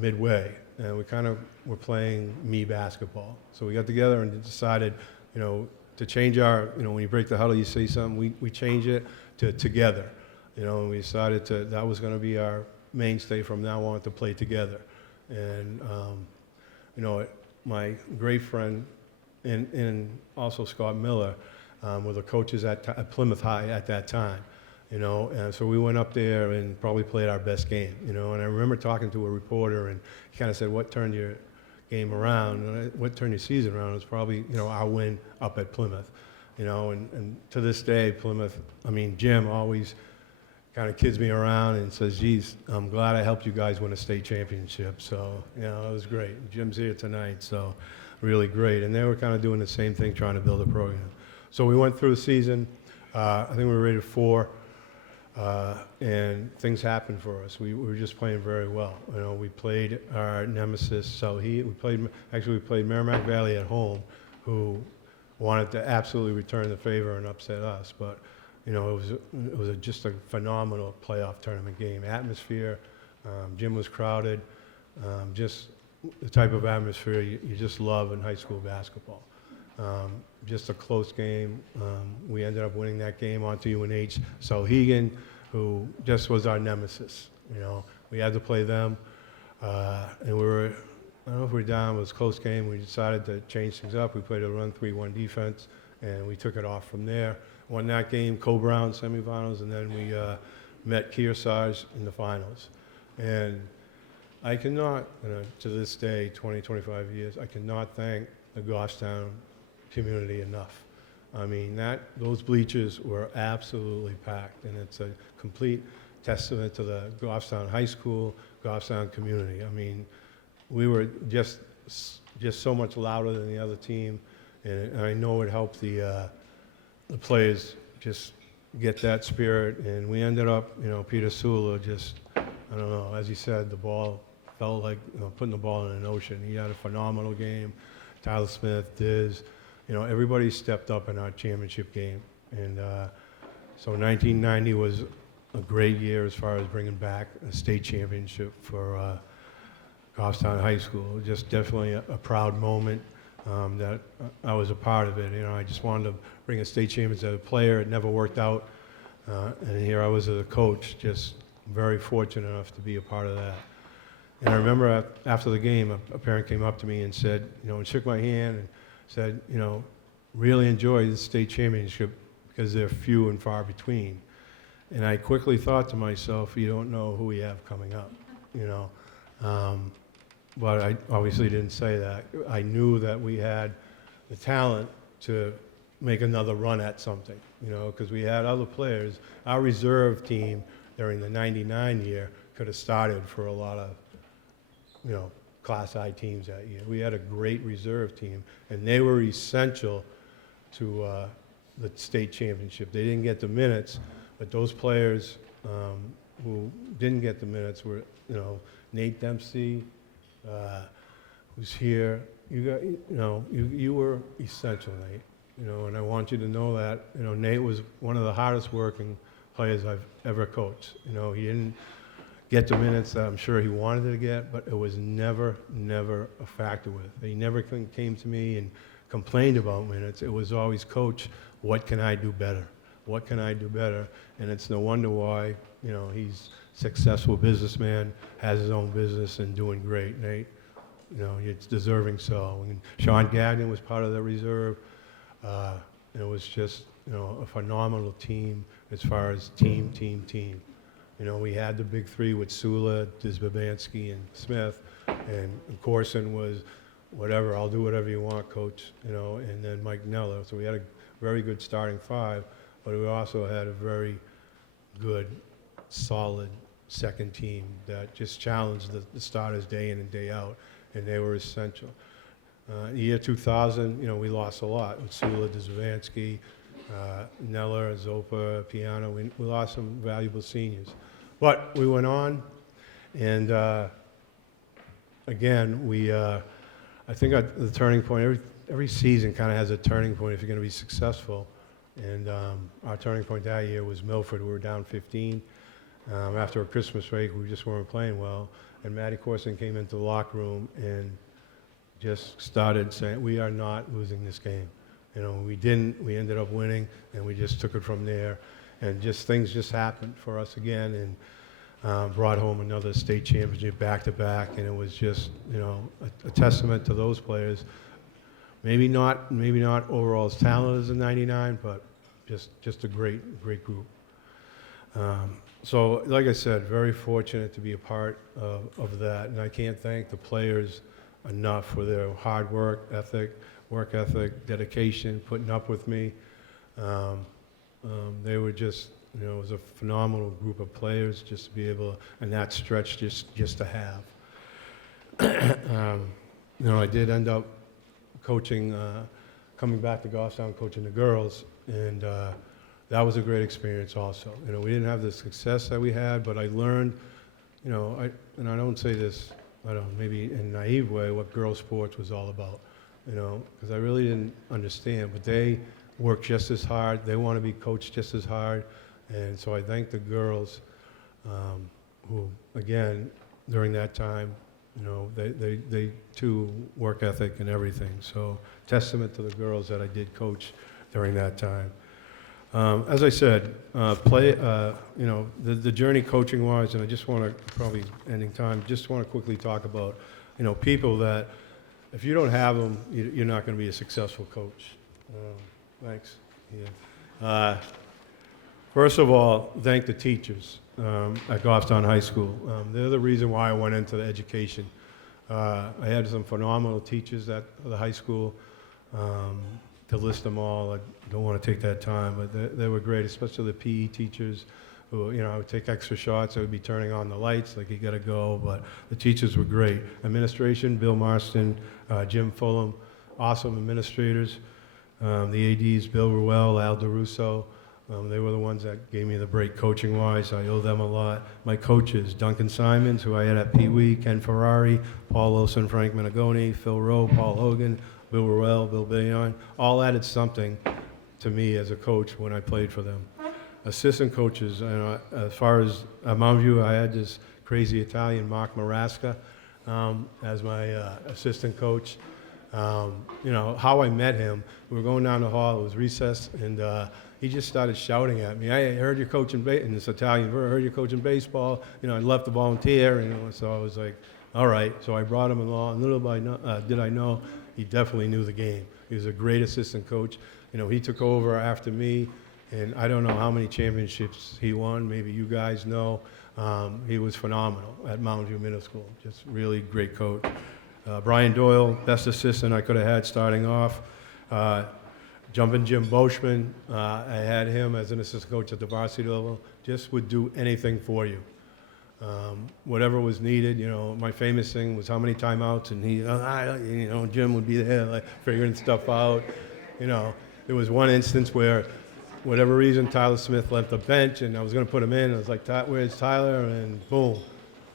midway, and we kind of were playing me basketball. So we got together and decided, to change our, when you break the huddle, you say something, we change it to together, and we decided that was going to be our mainstay from now on, to play together. And, my great friend and also Scott Miller were the coaches at Plymouth High at that time. And so we went up there and probably played our best game, and I remember talking to a reporter, and he kind of said, what turned your game around, and what turned your season around? It was probably, our win up at Plymouth, and to this day, Plymouth, Jim always kind of kids me around and says, geez, I'm glad I helped you guys win a state championship. So, it was great. Jim's here tonight, so really great. And they were kind of doing the same thing, trying to build a program. So we went through the season. I think we were rated 4. And things happened for us. We were just playing very well. We played our nemesis, we played Merrimack Valley at home, who wanted to absolutely return the favor and upset us. But it was just a phenomenal playoff tournament game. Atmosphere, gym was crowded, just the type of atmosphere you just love in high school basketball. Just a close game. We ended up winning that game onto UNH. Sauhegan, who just was our nemesis. We had to play them, and we were, I don't know if we were down. It was a close game. We decided to change things up. We played a run 3-1 defense, and we took it off from there. Won that game, Co-Brown semifinals, and then we met Kearsarge in the finals. And I cannot, to this day, 20, 25 years, I cannot thank the Goffstown community enough. Those bleachers were absolutely packed, and it's a complete testament to the Goffstown High School, Goffstown community. We were just so much louder than the other team, and I know it helped the players just get that spirit. And we ended up, Peter Sula just, I don't know, as he said, the ball felt like putting the ball in an ocean. He had a phenomenal game. Tyler Smith, Diz. Everybody stepped up in our championship game. And so 1990 was a great year as far as bringing back a state championship for Goffstown High School. Just definitely a proud moment that I was a part of it. I just wanted to bring a state championship as a player. It never worked out. And here I was as a coach, just very fortunate enough to be a part of that. And I remember after the game, a parent came up to me and said, and shook my hand and said, really enjoy the state championship because they're few and far between. And I quickly thought to myself, you don't know who we have coming up, you know. But I obviously didn't say that. I knew that we had the talent to make another run at something, you know, because we had other players. Our reserve team during the '99 year could have started for a lot of, you know, Class I teams that year. We had a great reserve team, and they were essential to the state championship. They didn't get the minutes, but those players who didn't get the minutes were, you know, Nate Dempsey, who's here. You were essential, Nate. You know, and I want you to know that. You know, Nate was one of the hardest working players I've ever coached. You know, he didn't get the minutes that I'm sure he wanted to get, but it was never a factor with. He never came to me and complained about minutes. It was always, Coach, what can I do better? What can I do better? And it's no wonder why, you know, he's a successful businessman, has his own business, and doing great, Nate. You know, it's deserving so. And Sean Gagnon was part of the reserve. It was just, you know, a phenomenal team as far as team. You know, we had the big three with Sula, Disbabansky, and Smith, and Corson was whatever, I'll do whatever you want, Coach, you know, and then Mike Neller. So we had a very good starting five, but we also had a very good, solid second team that just challenged the starters day in and day out, and they were essential. Year 2000, you know, we lost a lot with Sula, Disbansky, Neller, Zopa, Piano. We lost some valuable seniors. But we went on, and again, I think at the turning point, every season kind of has a turning point if you're going to be successful. And our turning point that year was Milford. We were down 15. After a Christmas break, we just weren't playing well. And Matty Corson came into the locker room and just started saying, we are not losing this game. You know, we didn't. We ended up winning, and we just took it from there. And just things just happened for us again, and brought home another state championship back-to-back. And it was just, you know, a testament to those players. Maybe not overall as talented as the '99, but just a great group. So, like I said, very fortunate to be a part of that, and I can't thank the players enough for their hard work ethic, dedication, putting up with me. They were just, you know, it was a phenomenal group of players just to be able, and that stretch just to have. You know, I did end up coaching, coming back to Goffstown, coaching the girls, and that was a great experience also. You know, we didn't have the success that we had, but I learned, you know, and I don't say this, I don't know, maybe in a naive way, what girls' sports was all about, you know, because I really didn't understand, but they work just as hard, they want to be coached just as hard, and so I thank the girls who, again, during that time, you know, they too, work ethic and everything, so testament to the girls that I did coach during that time. As I said, you know, the journey coaching-wise, and I just want to, probably ending time, just want to quickly talk about, you know, people that, if you don't have them, you're not going to be a successful coach. Thanks. Yeah. First of all, thank the teachers at Goffstown High School. They're the reason why I went into the education. I had some phenomenal teachers at the high school. To list them all, I don't want to take that time, but they were great, especially the PE teachers who, you know, I would take extra shots, I would be turning on the lights, like you got to go, but the teachers were great. Administration, Bill Marston, Jim Fulham, awesome administrators. The ADs, Bill Ruel, Al DeRusso, they were the ones that gave me the break coaching-wise. I owe them a lot. My coaches, Duncan Simons, who I had at Pee Wee, Ken Ferrari, Paul Wilson, Frank Menegoni, Phil Rowe, Paul Hogan, Bill Ruel, Bill Bayon, all added something to me as a coach when I played for them. Assistant coaches, and as far as at Mountain View, I had this crazy Italian, Mark Marasca, as my assistant coach. You know, how I met him, we were going down the hall, it was recess, and he just started shouting at me. I heard you're coaching, in this Italian, I heard you're coaching baseball. You know, I left to volunteer, and, you know, so I was like, All right, so I brought him along. Little did I know, he definitely knew the game. He was a great assistant coach. You know, he took over after me, and I don't know how many championships he won. Maybe you guys know. He was phenomenal at Mountain View Middle School. Just really great coach. Brian Doyle, best assistant I could have had starting off. Jumping Jim Boschman, I had him as an assistant coach at the varsity level. Just would do anything for you. Whatever was needed, you know, my famous thing was how many timeouts, and he, you know, Jim would be there, like, figuring stuff out. You know, there was one instance where, whatever reason, Tyler Smith left the bench, and I was going to put him in. I was like, where's Tyler? And boom,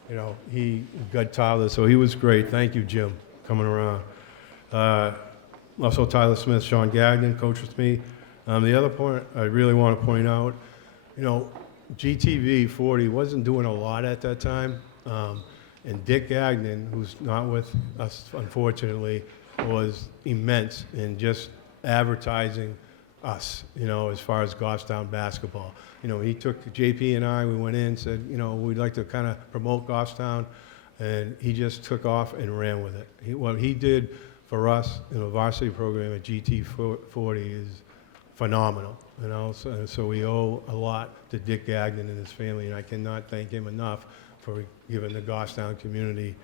you know, he got Tyler, so he was great. Thank you, Jim, coming around. Also, Tyler Smith, Sean Gagnon coached with me. The other point I really want to point out, you know, GTV 40 wasn't doing a lot at that time, and Dick Gagnon, who's not with us unfortunately, was immense in just advertising us, you know, as far as Goffstown basketball. You know, he took JP and I, we went in, said, you know, we'd like to kind of promote Goffstown, and he just took off and ran with it. What he did for us in a varsity program at GT 40 is phenomenal, you know, so we owe a lot to Dick Gagnon and his family, and I cannot thank him enough for giving the Goffstown community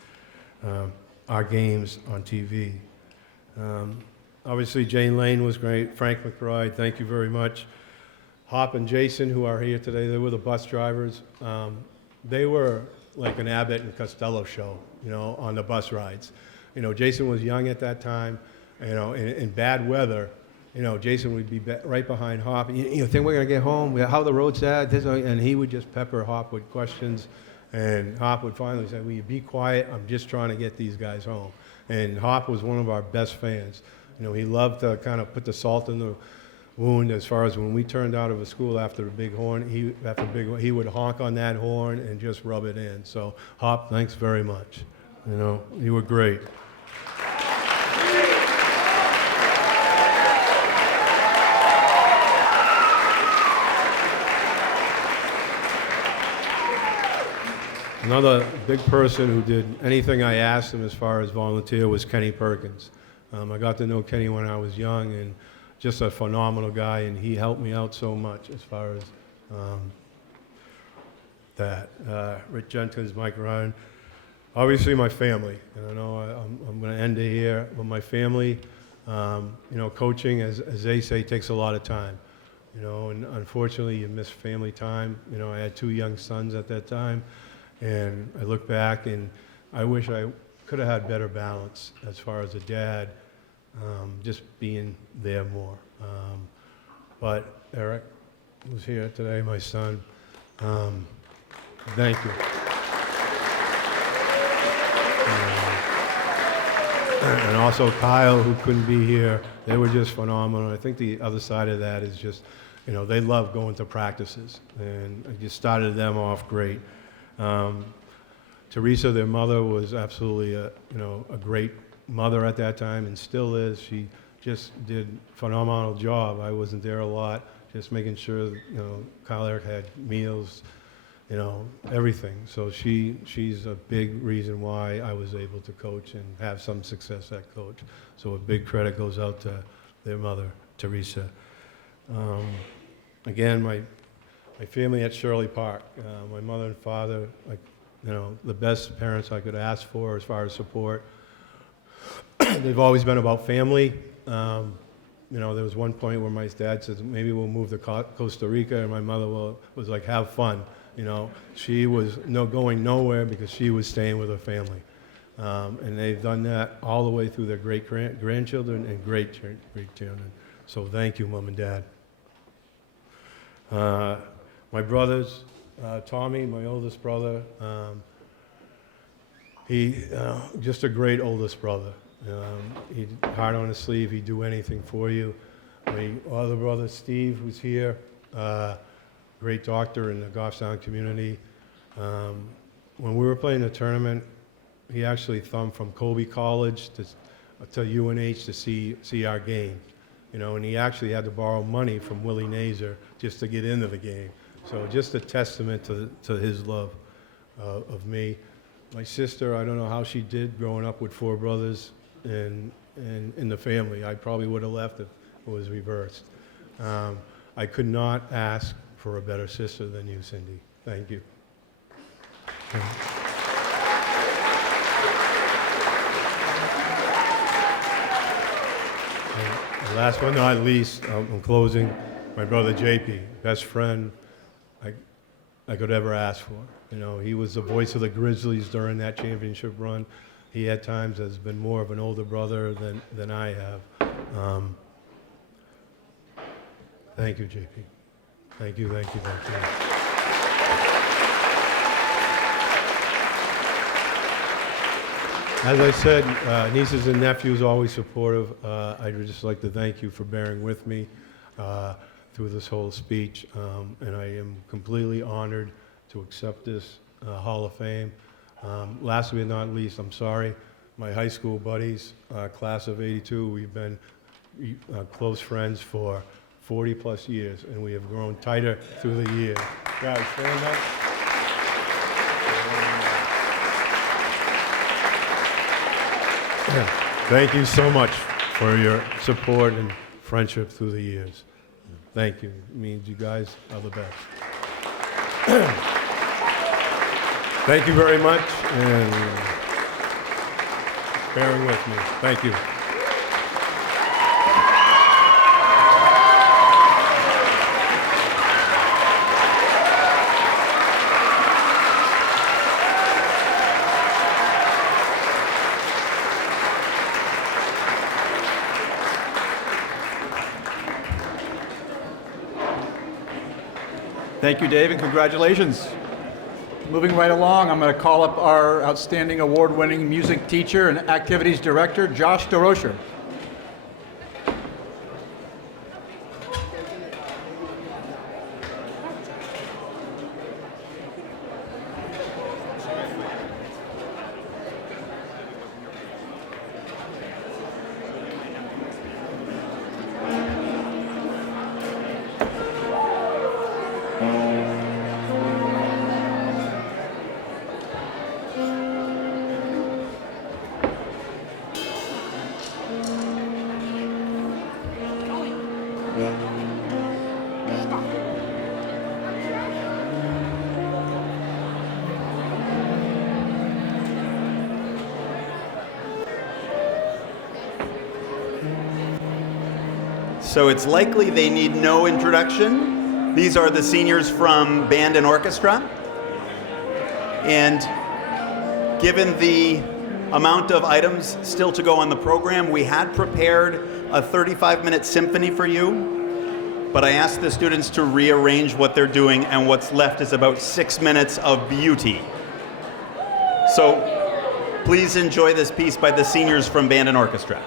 our games on TV. Obviously, Jane Lane was great. Frank McBride, thank you very much. Hop and Jason, who are here today, they were the bus drivers. They were like an Abbott and Costello show, you know, on the bus rides. You know, Jason was young at that time, you know, in bad weather. You know, Jason would be right behind Hop. You think we're going to get home? How the road's at? And he would just pepper Hop with questions. And Hop would finally say, will you be quiet? I'm just trying to get these guys home. And Hop was one of our best fans. You know, he loved to kind of put the salt in the wound as far as when we turned out of a school after the big horn, he would honk on that horn and just rub it in. So, Hop, thanks very much. You know, you were great. Another big person who did anything I asked him as far as volunteer was Kenny Perkins. I got to know Kenny when I was young, and just a phenomenal guy, and he helped me out so much as far as that. Rick Jenkins, Mike Ryan. Obviously my family, and I know I'm going to end it here, but my family, you know, coaching, as they say, takes a lot of time. You know, and unfortunately you miss family time. You know, I had 2 young sons at that time. And I look back, and I wish I could have had better balance as far as a dad, just being there more. But Eric was here today, my son. Thank you. And also Kyle, who couldn't be here. They were just phenomenal. I think the other side of that is just, you know, they love going to practices, and I just started them off great. Teresa, their mother, was absolutely a great mother at that time, and still is. She just did a phenomenal job. I wasn't there a lot, just making sure that, you know, Kyle Eric had meals, you know, everything. So she's a big reason why I was able to coach and have some success at coach. So a big credit goes out to their mother, Teresa. Again, my family at Shirley Park, my mother and father, like, you know, the best parents I could ask for as far as support. They've always been about family. You know, there was one point where my dad said, maybe we'll move to Costa Rica, and my mother was like, have fun. You know, she was going nowhere because she was staying with her family. And they've done that all the way through their great-grandchildren and great-grandchildren. So thank you, Mom and Dad. My brothers, Tommy, my oldest brother, he just a great oldest brother. He'd heart on his sleeve, he'd do anything for you. My other brother, Steve, who's here, great doctor in the Goffstown community. When we were playing the tournament, he actually thumbed from Colby College to UNH to see our game. You know, and he actually had to borrow money from Willie Nazer just to get into the game. So just a testament to his love of me. My sister, I don't know how she did growing up with 4 brothers and in the family. I probably would have left if it was reversed. I could not ask for a better sister than you, Cindy. Thank you. And last but not least, I'm closing, my brother JP, best friend I could ever ask for. You know, he was the voice of the Grizzlies during that championship run. He at times has been more of an older brother than I have. Thank you, JP. Thank you, thank you, thank you. As I said, nieces and nephews always supportive. I'd just like to thank you for bearing with me through this whole speech, and I am completely honored to accept this Hall of Fame. Last but not least, I'm sorry, my high school buddies, class of '82, we've been close friends for 40 plus years, and we have grown tighter through the years. Guys, stand up. Thank you so much for your support and friendship through the years. Thank you. It means you guys are the best. Thank you very much, and bearing with me. Thank you. Thank you, Dave, and congratulations. Moving right along, I'm going to call up our outstanding award-winning music teacher and activities director, Josh DeRocher. So it's likely they need no introduction. These are the seniors from band and orchestra. And given the amount of items still to go on the program, we had prepared a 35-minute symphony for you, but I asked the students to rearrange what they're doing, and what's left is about 6 minutes of beauty. So please enjoy this piece by the seniors from band and orchestra.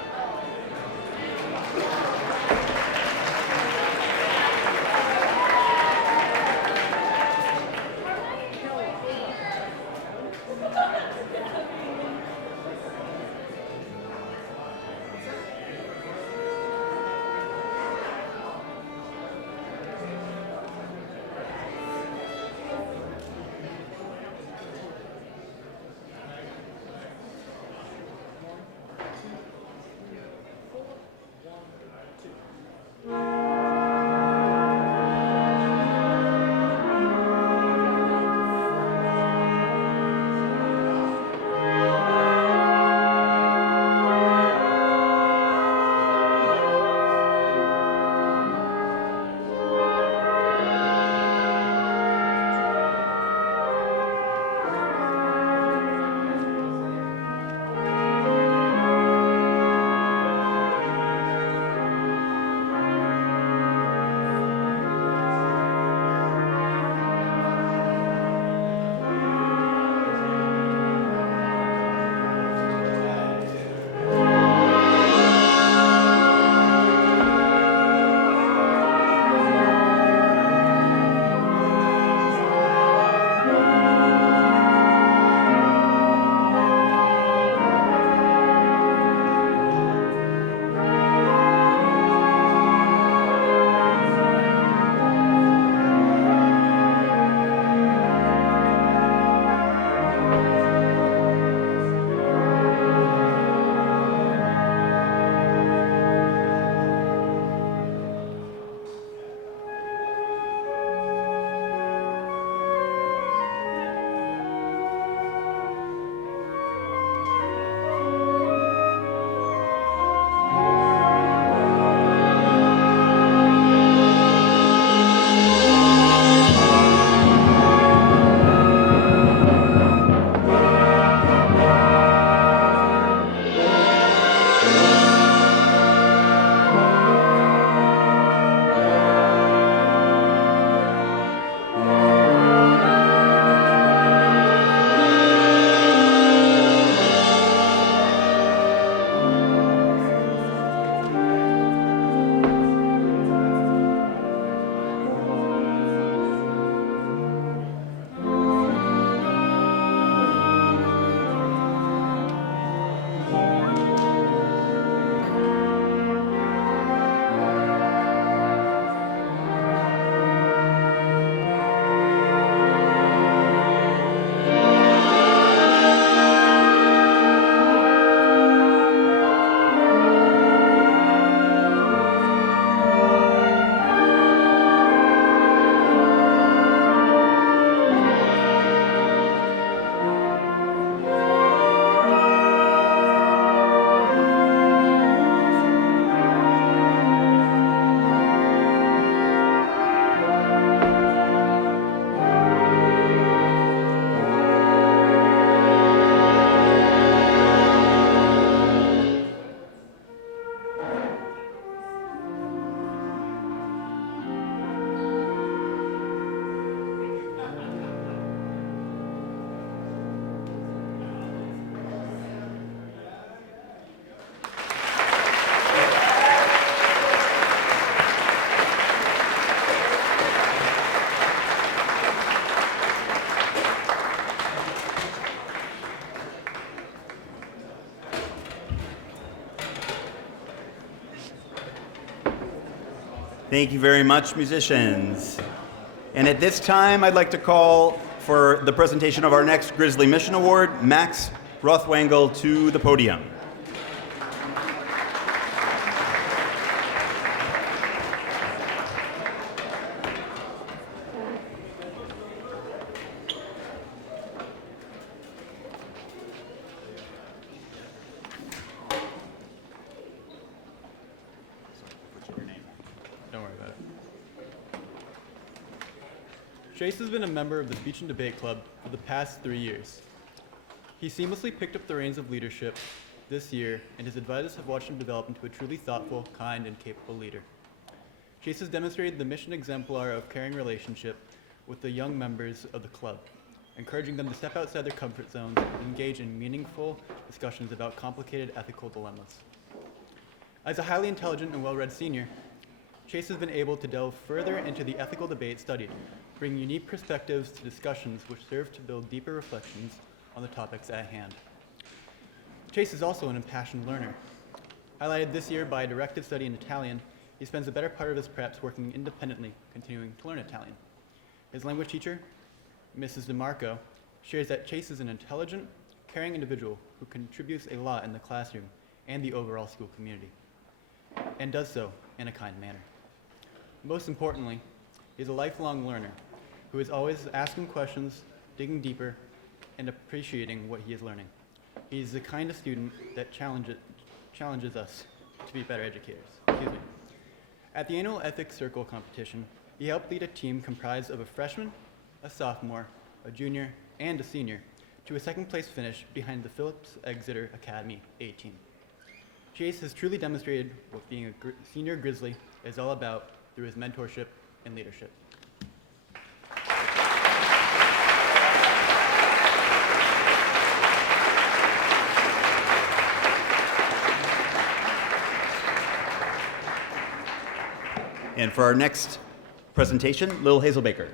Thank you very much, musicians. And at this time, I'd like to call for the presentation of our next Grizzly Mission Award, Max Rothwangel, to the podium. Don't worry about it. Chase has been a member of the Speech and Debate Club for the past 3 years. He seamlessly picked up the reins of leadership this year, and his advisors have watched him develop into a truly thoughtful, kind, and capable leader. Chase has demonstrated the mission exemplar of caring relationship with the young members of the club, encouraging them to step outside their comfort zones and engage in meaningful discussions about complicated ethical dilemmas. As a highly intelligent and well-read senior, Chase has been able to delve further into the ethical debate studied, bringing unique perspectives to discussions which serve to build deeper reflections on the topics at hand. Chase is also an impassioned learner. Highlighted this year by a directed study in Italian, he spends the better part of his preps working independently, continuing to learn Italian. His language teacher, Mrs. DeMarco, shares that Chase is an intelligent, caring individual who contributes a lot in the classroom and the overall school community, and does so in a kind manner. Most importantly, he is a lifelong learner who is always asking questions, digging deeper, and appreciating what he is learning. He is the kind of student that challenges us to be better educators. Excuse me. At the annual Ethics Circle competition, he helped lead a team comprised of a freshman, a sophomore, a junior, and a senior to a second place finish behind the Phillips Exeter Academy A team. Chase has truly demonstrated what being a senior Grizzly is all about through his mentorship and leadership. And for our next presentation, Lil Hazel Baker.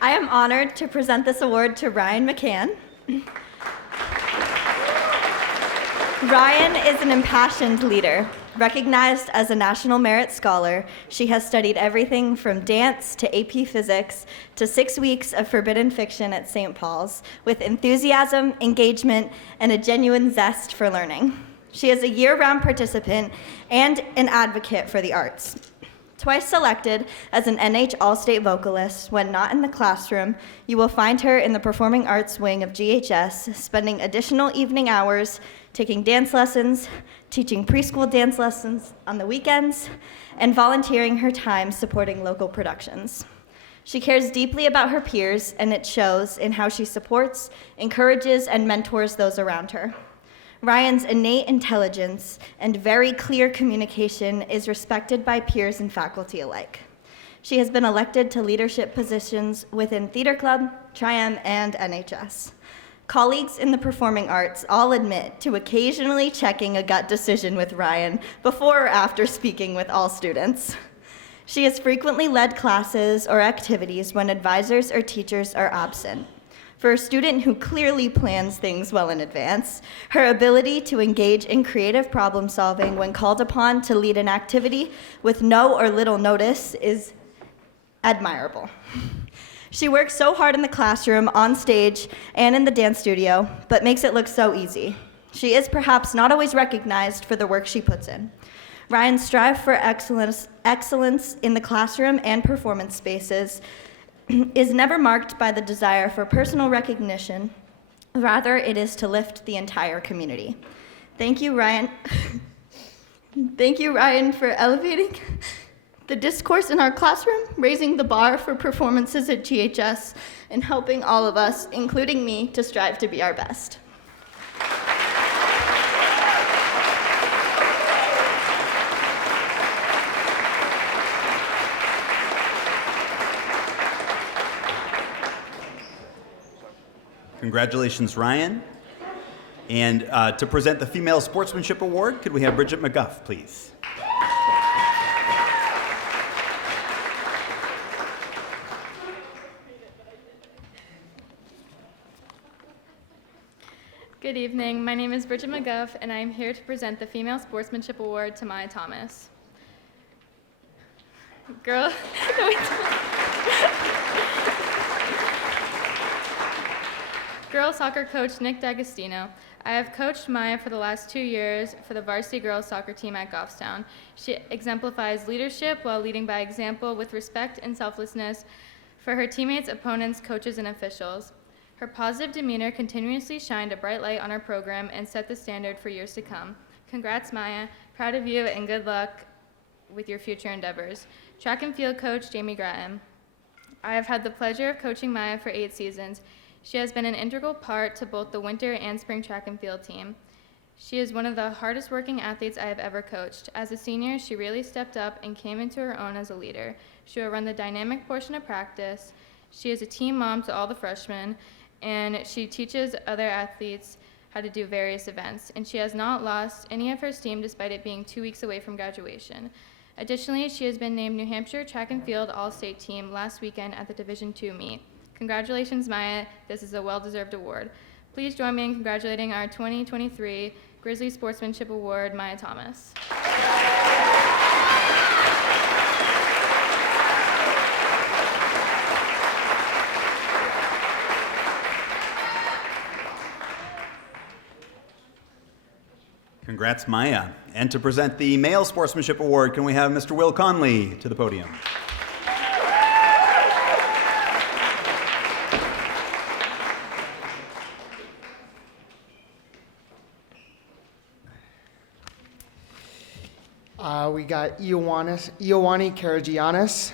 I am honored to present this award to Ryan McCann. Ryan is an impassioned leader. Recognized as a National Merit Scholar, she has studied everything from dance to AP Physics to 6 weeks of forbidden fiction at St. Paul's with enthusiasm, engagement, and a genuine zest for learning. She is a year-round participant and an advocate for the arts. Twice selected as an NH All-State vocalist, when not in the classroom, you will find her in the performing arts wing of GHS, spending additional evening hours taking dance lessons, teaching preschool dance lessons on the weekends, and volunteering her time supporting local productions. She cares deeply about her peers, and it shows in how she supports, encourages, and mentors those around her. Ryan's innate intelligence and very clear communication is respected by peers and faculty alike. She has been elected to leadership positions within Theater Club, Tri-M, and NHS. Colleagues in the performing arts all admit to occasionally checking a gut decision with Ryan before or after speaking with all students. She has frequently led classes or activities when advisors or teachers are absent. For a student who clearly plans things well in advance, her ability to engage in creative problem solving when called upon to lead an activity with no or little notice is admirable. She works so hard in the classroom, on stage, and in the dance studio, but makes it look so easy. She is perhaps not always recognized for the work she puts in. Ryan's strive for excellence in the classroom and performance spaces is never marked by the desire for personal recognition. Rather, it is to lift the entire community. Thank you, Ryan. Thank you, Ryan, for elevating the discourse in our classroom, raising the bar for performances at GHS, and helping all of us, including me, to strive to be our best. Congratulations, Ryan. And to present the Female Sportsmanship Award, could we have Bridget McGuff, please? Good evening. My name is Bridget McGuff, and I am here to present the Female Sportsmanship Award to Maya Thomas. Girl, Girls soccer coach Nick D'Agostino. I have coached Maya for the last 2 years for the varsity girls soccer team at Goffstown. She exemplifies leadership while leading by example with respect and selflessness for her teammates, opponents, coaches, and officials. Her positive demeanor continuously shined a bright light on our program and set the standard for years to come. Congrats, Maya. Proud of you and good luck with your future endeavors. Track and field coach Jamie Grattan. I have had the pleasure of coaching Maya for 8 seasons. She has been an integral part to both the winter and spring track and field team. She is one of the hardest working athletes I have ever coached. As a senior, she really stepped up and came into her own as a leader. She will run the dynamic portion of practice. She is a team mom to all the freshmen, and she teaches other athletes how to do various events. And she has not lost any of her steam despite it being 2 weeks away from graduation. Additionally, she has been named New Hampshire Track and Field All-State Team last weekend at the Division II meet. Congratulations, Maya. This is a well-deserved award. Please join me in congratulating our 2023 Grizzly Sportsmanship Award, Maya Thomas. Congrats, Maya. And to present the Male Sportsmanship Award, can we have Mr. Will Conley to the podium? We got Ioani Karagianis.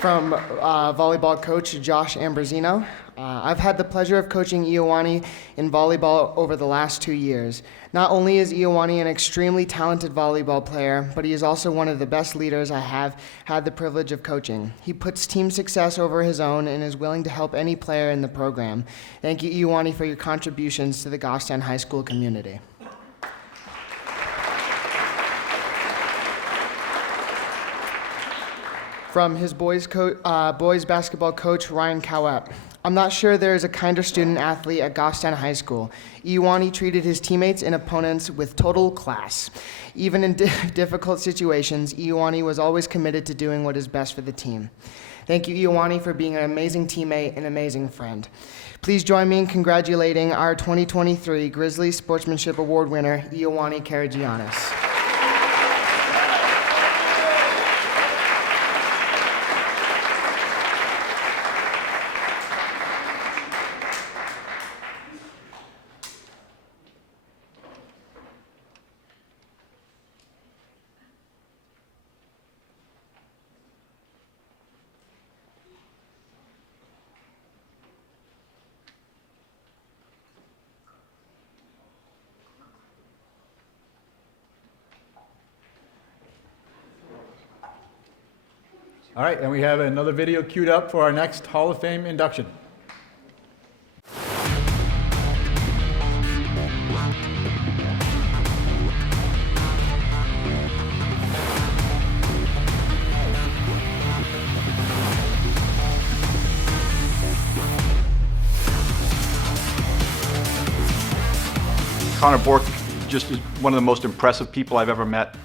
From volleyball coach Josh Ambrosino. I've had the pleasure of coaching Ioani in volleyball over the last 2 years. Not only is Ioani an extremely talented volleyball player, but he is also one of the best leaders I have had the privilege of coaching. He puts team success over his own and is willing to help any player in the program. Thank you, Ioani, for your contributions to the Goffstown High School community. From his boys basketball coach, Ryan Cowett. I'm not sure there is a kinder student athlete at Goffstown High School. Ioani treated his teammates and opponents with total class. Even in difficult situations, Ioani was always committed to doing what is best for the team. Thank you, Ioani, for being an amazing teammate and amazing friend. Please join me in congratulating our 2023 Grizzly Sportsmanship Award winner, Ioani Karagianis. All right, and we have another video queued up for our next Hall of Fame induction. Connor Bork just is one of the most impressive people I've ever met.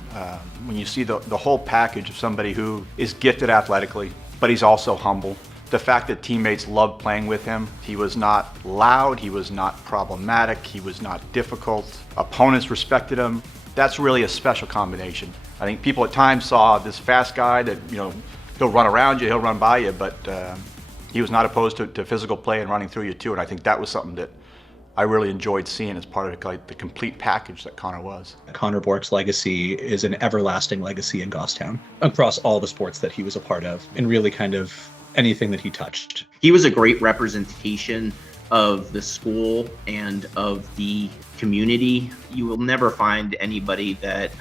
When you see the whole package of somebody who is gifted athletically, but he's also humble. The fact that teammates loved playing with him. He was not loud, he was not problematic, he was not difficult. Opponents respected him. That's really a special combination. I think people at times saw this fast guy that, he'll run around you, he'll run by you, but he was not opposed to physical play and running through you too, and I think that was something that I really enjoyed seeing as part of the complete package that Connor was. Connor Bork's legacy is an everlasting legacy in Goffstown across all the sports that he was a part of and really kind of anything that he touched. He was a great representation of the school and of the community. You will never find anybody that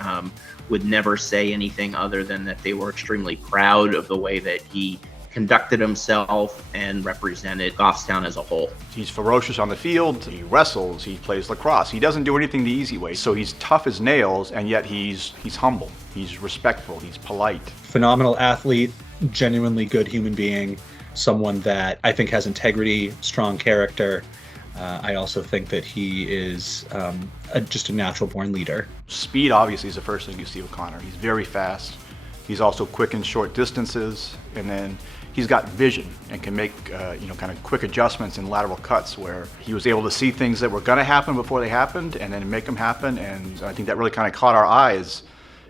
would never say anything other than that they were extremely proud of the way that he conducted himself and represented Goffstown as a whole. He's ferocious on the field, he wrestles, he plays lacrosse. He doesn't do anything the easy way. So he's tough as nails, and yet he's humble, he's respectful, he's polite. Phenomenal athlete, genuinely good human being, someone that I think has integrity, strong character. I also think that he is just a natural born leader. Speed obviously is the first thing you see with Connor. He's very fast. He's also quick in short distances, and then he's got vision and can make kind of quick adjustments in lateral cuts where he was able to see things that were going to happen before they happened and then make them happen. And I think that really kind of caught our eyes.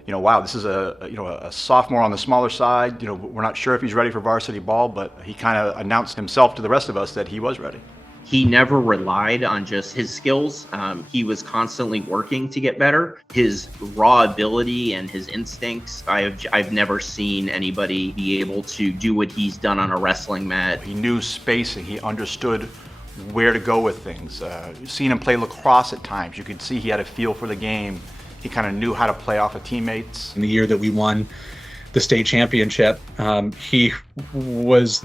Wow, this is a sophomore on the smaller side. We're not sure if he's ready for varsity ball, but he kind of announced himself to the rest of us that he was ready. He never relied on just his skills. He was constantly working to get better. His raw ability and his instincts, I've never seen anybody be able to do what he's done on a wrestling mat. He knew spacing. He understood where to go with things. Seeing him play lacrosse at times, you could see he had a feel for the game. He kind of knew how to play off of teammates. In the year that we won the state championship, he was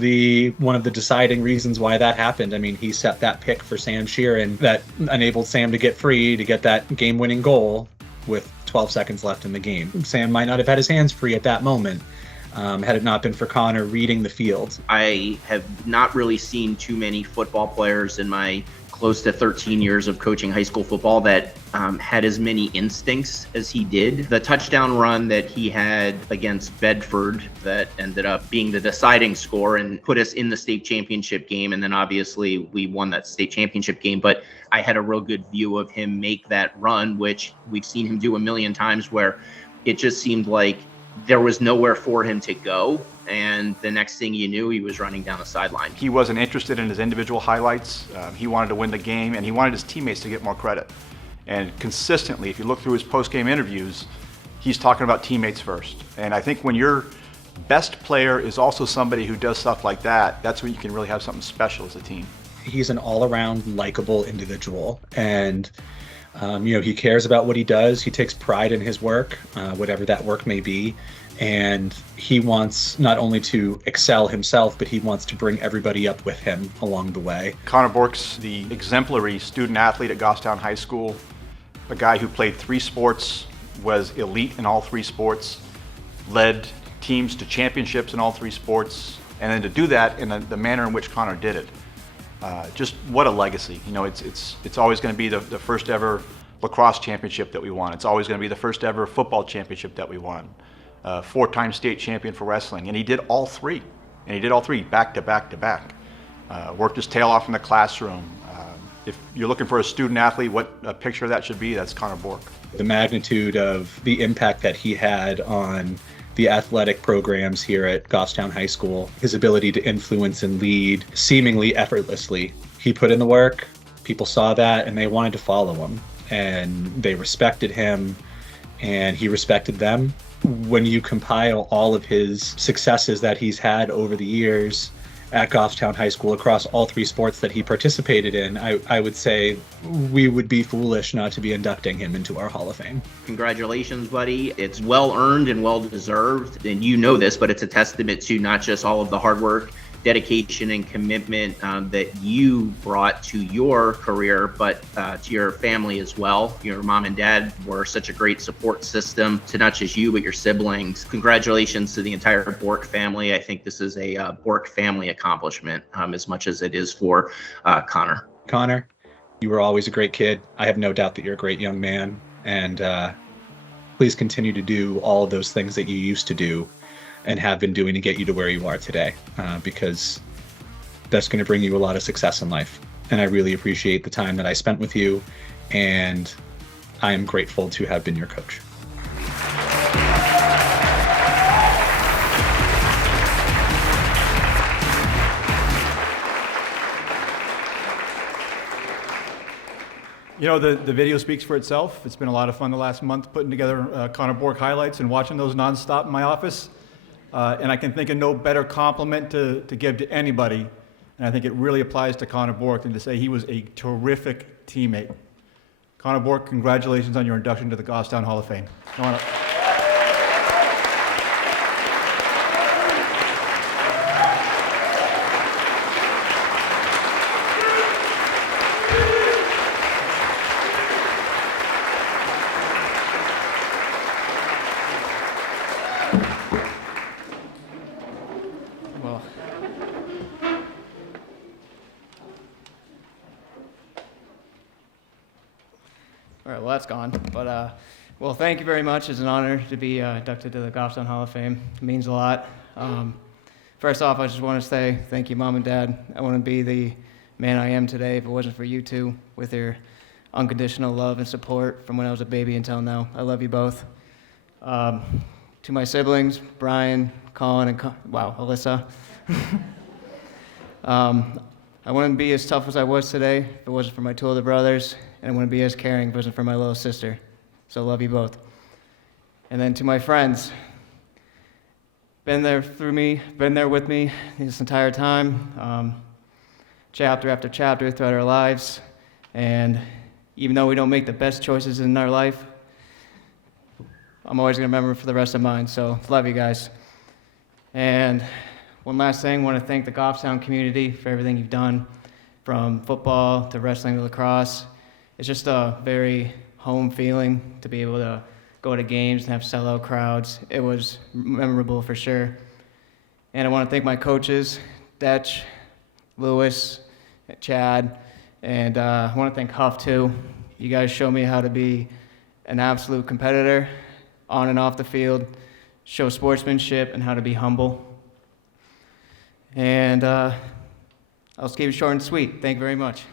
one of the deciding reasons why that happened. I mean, he set that pick for Sam Sheeran that enabled Sam to get free to get that game-winning goal with 12 seconds left in the game. Sam might not have had his hands free at that moment had it not been for Connor reading the field. I have not really seen too many football players in my close to 13 years of coaching high school football that had as many instincts as he did. The touchdown run that he had against Bedford that ended up being the deciding score and put us in the state championship game, and then obviously we won that state championship game, but I had a real good view of him make that run, which we've seen him do a million times, where it just seemed like there was nowhere for him to go, and the next thing you knew, he was running down the sideline. He wasn't interested in his individual highlights. He wanted to win the game, and he wanted his teammates to get more credit. And consistently, if you look through his post-game interviews, he's talking about teammates first. And I think when your best player is also somebody who does stuff like that, that's when you can really have something special as a team. He's an all-around likable individual, and he cares about what he does. He takes pride in his work, whatever that work may be. And he wants not only to excel himself, but he wants to bring everybody up with him along the way. Connor Bork's the exemplary student athlete at Goffstown High School, a guy who played 3 sports, was elite in all 3 sports, led teams to championships in all 3 sports, and then to do that in the manner in which Connor did it. Just what a legacy. It's always going to be the first ever lacrosse championship that we won. It's always going to be the first ever football championship that we won. 4-time state champion for wrestling, and he did all 3. And he did all 3 back to back to back. Worked his tail off in the classroom. If you're looking for a student athlete, what a picture of that should be, that's Connor Bork. The magnitude of the impact that he had on the athletic programs here at Goffstown High School, his ability to influence and lead seemingly effortlessly. He put in the work, people saw that, and they wanted to follow him. And they respected him, and he respected them. When you compile all of his successes that he's had over the years at Goffstown High School across all 3 sports that he participated in, I would say we would be foolish not to be inducting him into our Hall of Fame. Congratulations, buddy. It's well earned and well deserved, and you know this, but it's a testament to not just all of the hard work, dedication, and commitment that you brought to your career, but to your family as well. Your mom and dad were such a great support system to not just you, but your siblings. Congratulations to the entire Bork family. I think this is a Bork family accomplishment as much as it is for Connor. Connor, you were always a great kid. I have no doubt that you're a great young man, and please continue to do all of those things that you used to do and have been doing to get you to where you are today, because that's going to bring you a lot of success in life. And I really appreciate the time that I spent with you, and I am grateful to have been your coach. The video speaks for itself. It's been a lot of fun the last month putting together Connor Bork highlights and watching those nonstop in my office. And I can think of no better compliment to give to anybody, and I think it really applies to Connor Bork, than to say he was a terrific teammate. Connor Bork, congratulations on your induction to the Goffstown Hall of Fame. that's gone. But, well, thank you very much. It's an honor to be inducted to the Goffstown Hall of Fame. It means a lot. First off, I just want to say thank you, Mom and Dad. I wouldn't be the man I am today if it wasn't for you two with your unconditional love and support from when I was a baby until now. I love you both. To my siblings, Brian, Colin, and Alyssa. I wouldn't be as tough as I was today if it wasn't for my two older brothers, and I wouldn't be as caring if it wasn't for my little sister. So I love you both. And then to my friends, been there with me this entire time, chapter after chapter throughout our lives, and even though we don't make the best choices in our life, I'm always going to remember for the rest of mine, so love you guys. And one last thing, I want to thank the Goffstown community for everything you've done, from football to wrestling to lacrosse. It's just a very home feeling to be able to go to games and have sellout crowds. It was memorable for sure. And I want to thank my coaches, Detch, Lewis, Chad, and I want to thank Huff too. You guys show me how to be an absolute competitor on and off the field, show sportsmanship and how to be humble. And I'll just keep it short and sweet. Thank you very much.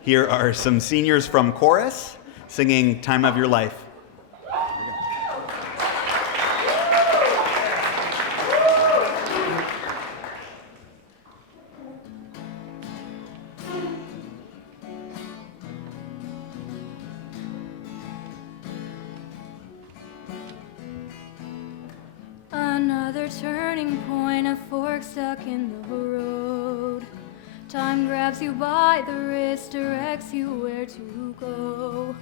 Here are some seniors from chorus singing Time of Your Life. Another turning point, a fork stuck in the road. Time grabs you by the wrist, directs you where to go.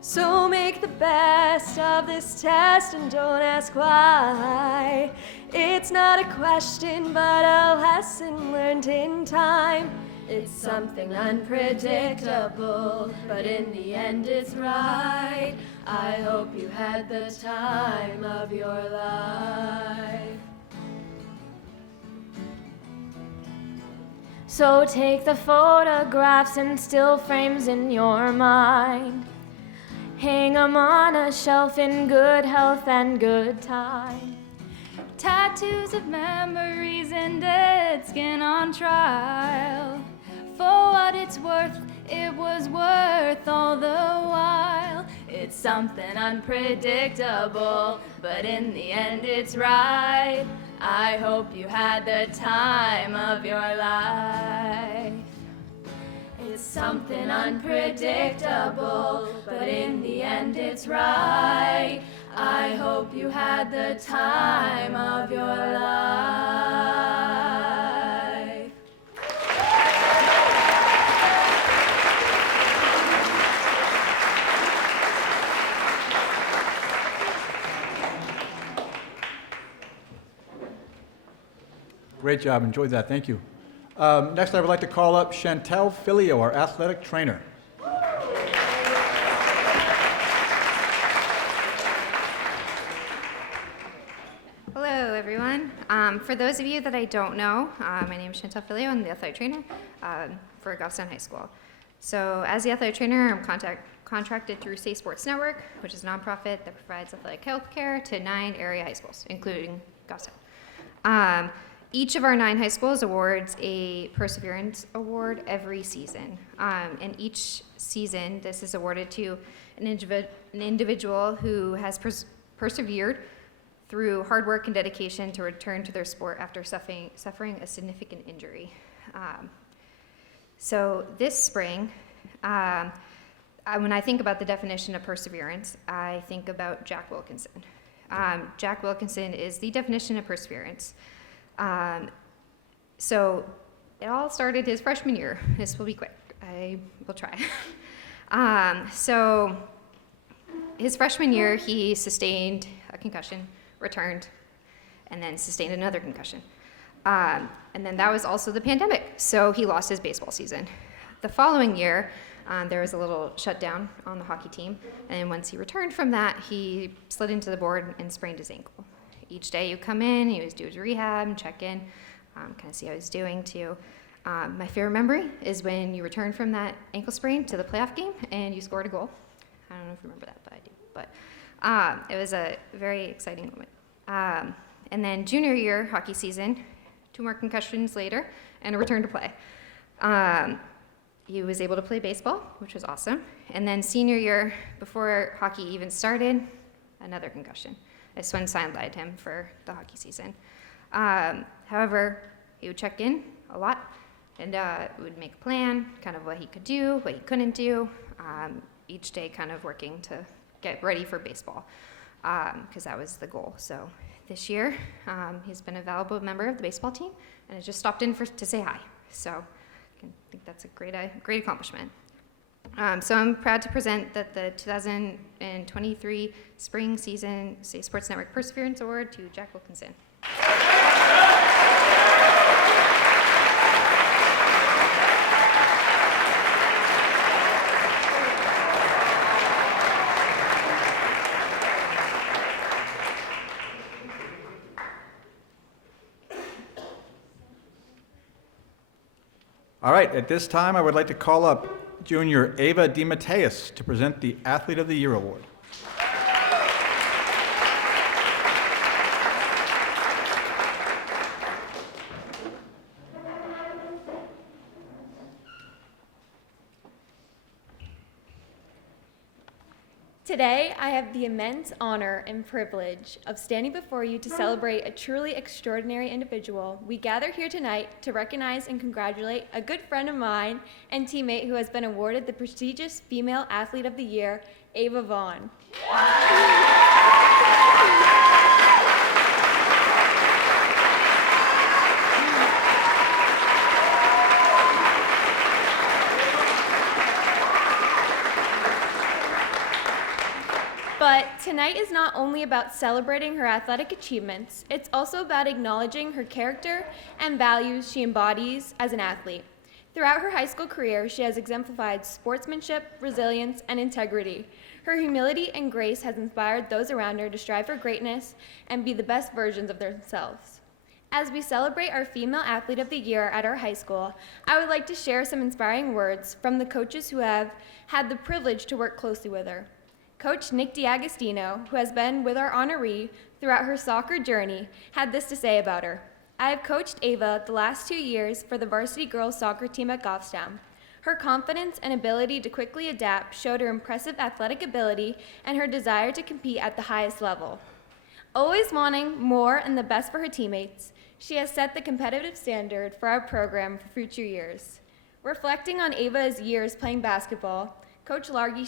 So make the best of this test and don't ask why. It's not a question, but a lesson learned in time. It's something unpredictable, but in the end it's right. I hope you had the time of your life. So take the photographs and still frames in your mind. Hang 'em on a shelf in good health and good time. Tattoos of memories and dead skin on trial. For what it's worth, it was worth all the while. It's something unpredictable, but in the end it's right. I hope you had the time of your life. It's something unpredictable, but in the end it's right. I hope you had the time of your life. Great job, enjoyed that, thank you. Next, I would like to call up Chantel Filio, our athletic trainer. Hello, everyone. For those of you that I don't know, my name is Chantel Filio. I'm the athletic trainer for Goffstown High School. So as the athletic trainer, I'm contracted through Safe Sports Network, which is a nonprofit that provides athletic health care to 9 area high schools, including Goffstown. Each of our 9 high schools awards a Perseverance Award every season. And each season, this is awarded to an individual who has persevered through hard work and dedication to return to their sport after suffering a significant injury. So this spring, when I think about the definition of perseverance, I think about Jack Wilkinson. Jack Wilkinson is the definition of perseverance. So it all started his freshman year. This will be quick. I will try. So his freshman year, he sustained a concussion, returned, and then sustained another concussion. And then that was also the pandemic, so he lost his baseball season. The following year, there was a little shutdown on the hockey team, and once he returned from that, he slid into the board and sprained his ankle. Each day you come in, he was do his rehab and check in, kind of see how he's doing too. My favorite memory is when you returned from that ankle sprain to the playoff game and you scored a goal. I don't know if you remember that, but I do. But it was a very exciting moment. And then junior year hockey season, 2 more concussions later, and a return to play. He was able to play baseball, which was awesome. And then senior year, before hockey even started, another concussion. This one sidelined him for the hockey season. However, he would check in a lot and would make a plan, kind of what he could do, what he couldn't do, each day kind of working to get ready for baseball, because that was the goal. So this year, he's been a valuable member of the baseball team and has just stopped in to say hi. So I think that's a great accomplishment. So I'm proud to present that the 2023 Spring Season Say Sports Network Perseverance Award to Jack Wilkinson. All right, at this time, I would like to call up junior Ava DeMatteis to present the Athlete of the Year Award. Today, I have the immense honor and privilege of standing before you to celebrate a truly extraordinary individual. We gather here tonight to recognize and congratulate a good friend of mine and teammate who has been awarded the prestigious Female Athlete of the Year, Ava Vaughn. But tonight is not only about celebrating her athletic achievements, it's also about acknowledging her character and values she embodies as an athlete. Throughout her high school career, she has exemplified sportsmanship, resilience, and integrity. Her humility and grace has inspired those around her to strive for greatness and be the best versions of themselves. As we celebrate our Female Athlete of the Year at our high school, I would like to share some inspiring words from the coaches who have had the privilege to work closely with her. Coach Nick D'Agostino, who has been with our honoree throughout her soccer journey, had this to say about her. I have coached Ava the last 2 years for the varsity girls soccer team at Goffstown. Her confidence and ability to quickly adapt showed her impressive athletic ability and her desire to compete at the highest level. Always wanting more and the best for her teammates, she has set the competitive standard for our program for future years. Reflecting on Ava's years playing basketball, Coach Largy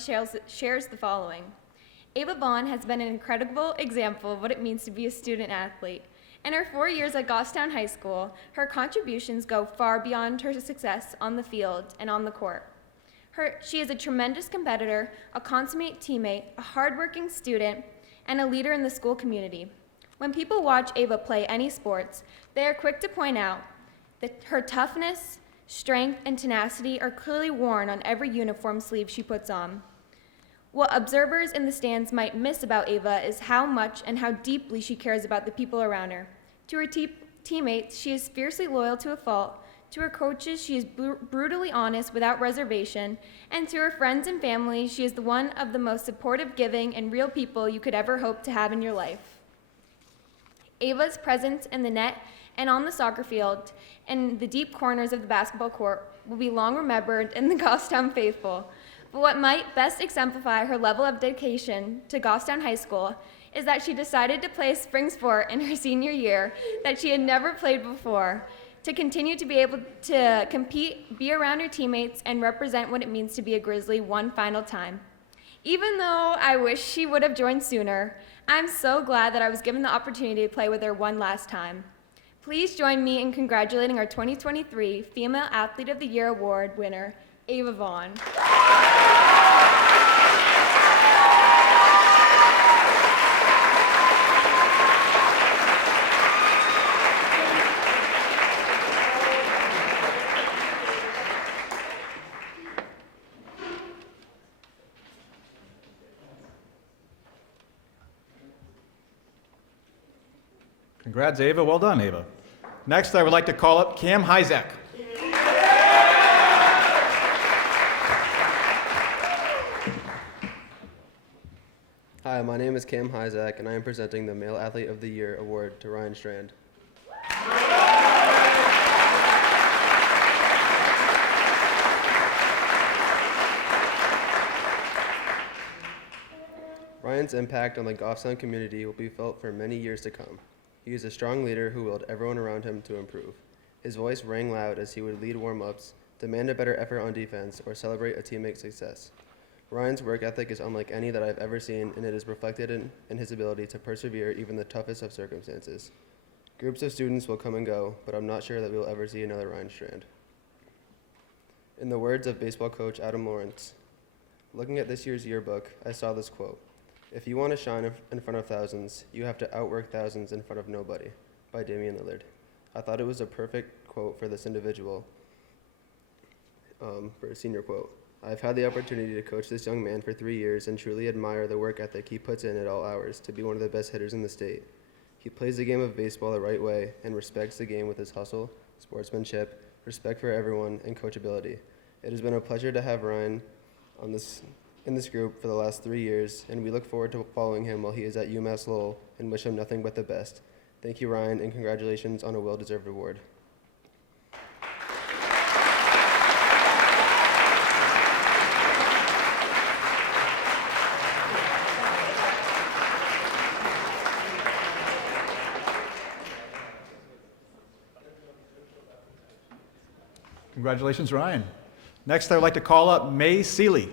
shares the following. Ava Vaughn has been an incredible example of what it means to be a student athlete. In her 4 years at Goffstown High School, her contributions go far beyond her success on the field and on the court. She is a tremendous competitor, a consummate teammate, a hardworking student, and a leader in the school community. When people watch Ava play any sports, they are quick to point out that her toughness, strength, and tenacity are clearly worn on every uniform sleeve she puts on. What observers in the stands might miss about Ava is how much and how deeply she cares about the people around her. To her teammates, she is fiercely loyal to a fault. To her coaches, she is brutally honest without reservation. And to her friends and family, she is one of the most supportive, giving, and real people you could ever hope to have in your life. Ava's presence in the net and on the soccer field and the deep corners of the basketball court will be long remembered in the Goffstown faithful. But what might best exemplify her level of dedication to Goffstown High School is that she decided to play spring sport in her senior year that she had never played before. to continue to be able to compete, be around your teammates, and represent what it means to be a Grizzly one final time. Even though I wish she would have joined sooner, I'm so glad that I was given the opportunity to play with her one last time. Please join me in congratulating our 2023 Female Athlete of the Year Award winner, Ava Vaughn. Congrats, Ava. Well done, Ava. Next, I would like to call up Cam Hyzak. Hi, my name is Cam Hyzak, and I am presenting the Male Athlete of the Year award to Ryan Strand. Ryan's impact on the Goffstown community will be felt for many years to come. He is a strong leader who willed everyone around him to improve. His voice rang loud as he would lead warm-ups, demand a better effort on defense, or celebrate a teammate's success. Ryan's work ethic is unlike any that I've ever seen, and it is reflected in his ability to persevere even the toughest of circumstances. Groups of students will come and go, but I'm not sure that we will ever see another Ryan Strand. In the words of baseball coach Adam Lawrence, looking at this year's yearbook, I saw this quote: "If you want to shine in front of thousands, you have to outwork thousands in front of nobody," by Damian Lillard. I thought it was a perfect quote for this individual, for a senior quote. I've had the opportunity to coach this young man for 3 years and truly admire the work ethic he puts in at all hours to be one of the best hitters in the state. He plays the game of baseball the right way and respects the game with his hustle, sportsmanship, respect for everyone, and coachability. It has been a pleasure to have Ryan in this group for the last 3 years, and we look forward to following him while he is at UMass Lowell and wish him nothing but the best. Thank you, Ryan, and congratulations on a well-deserved award. Congratulations, Ryan. Next, I would like to call up May Seeley.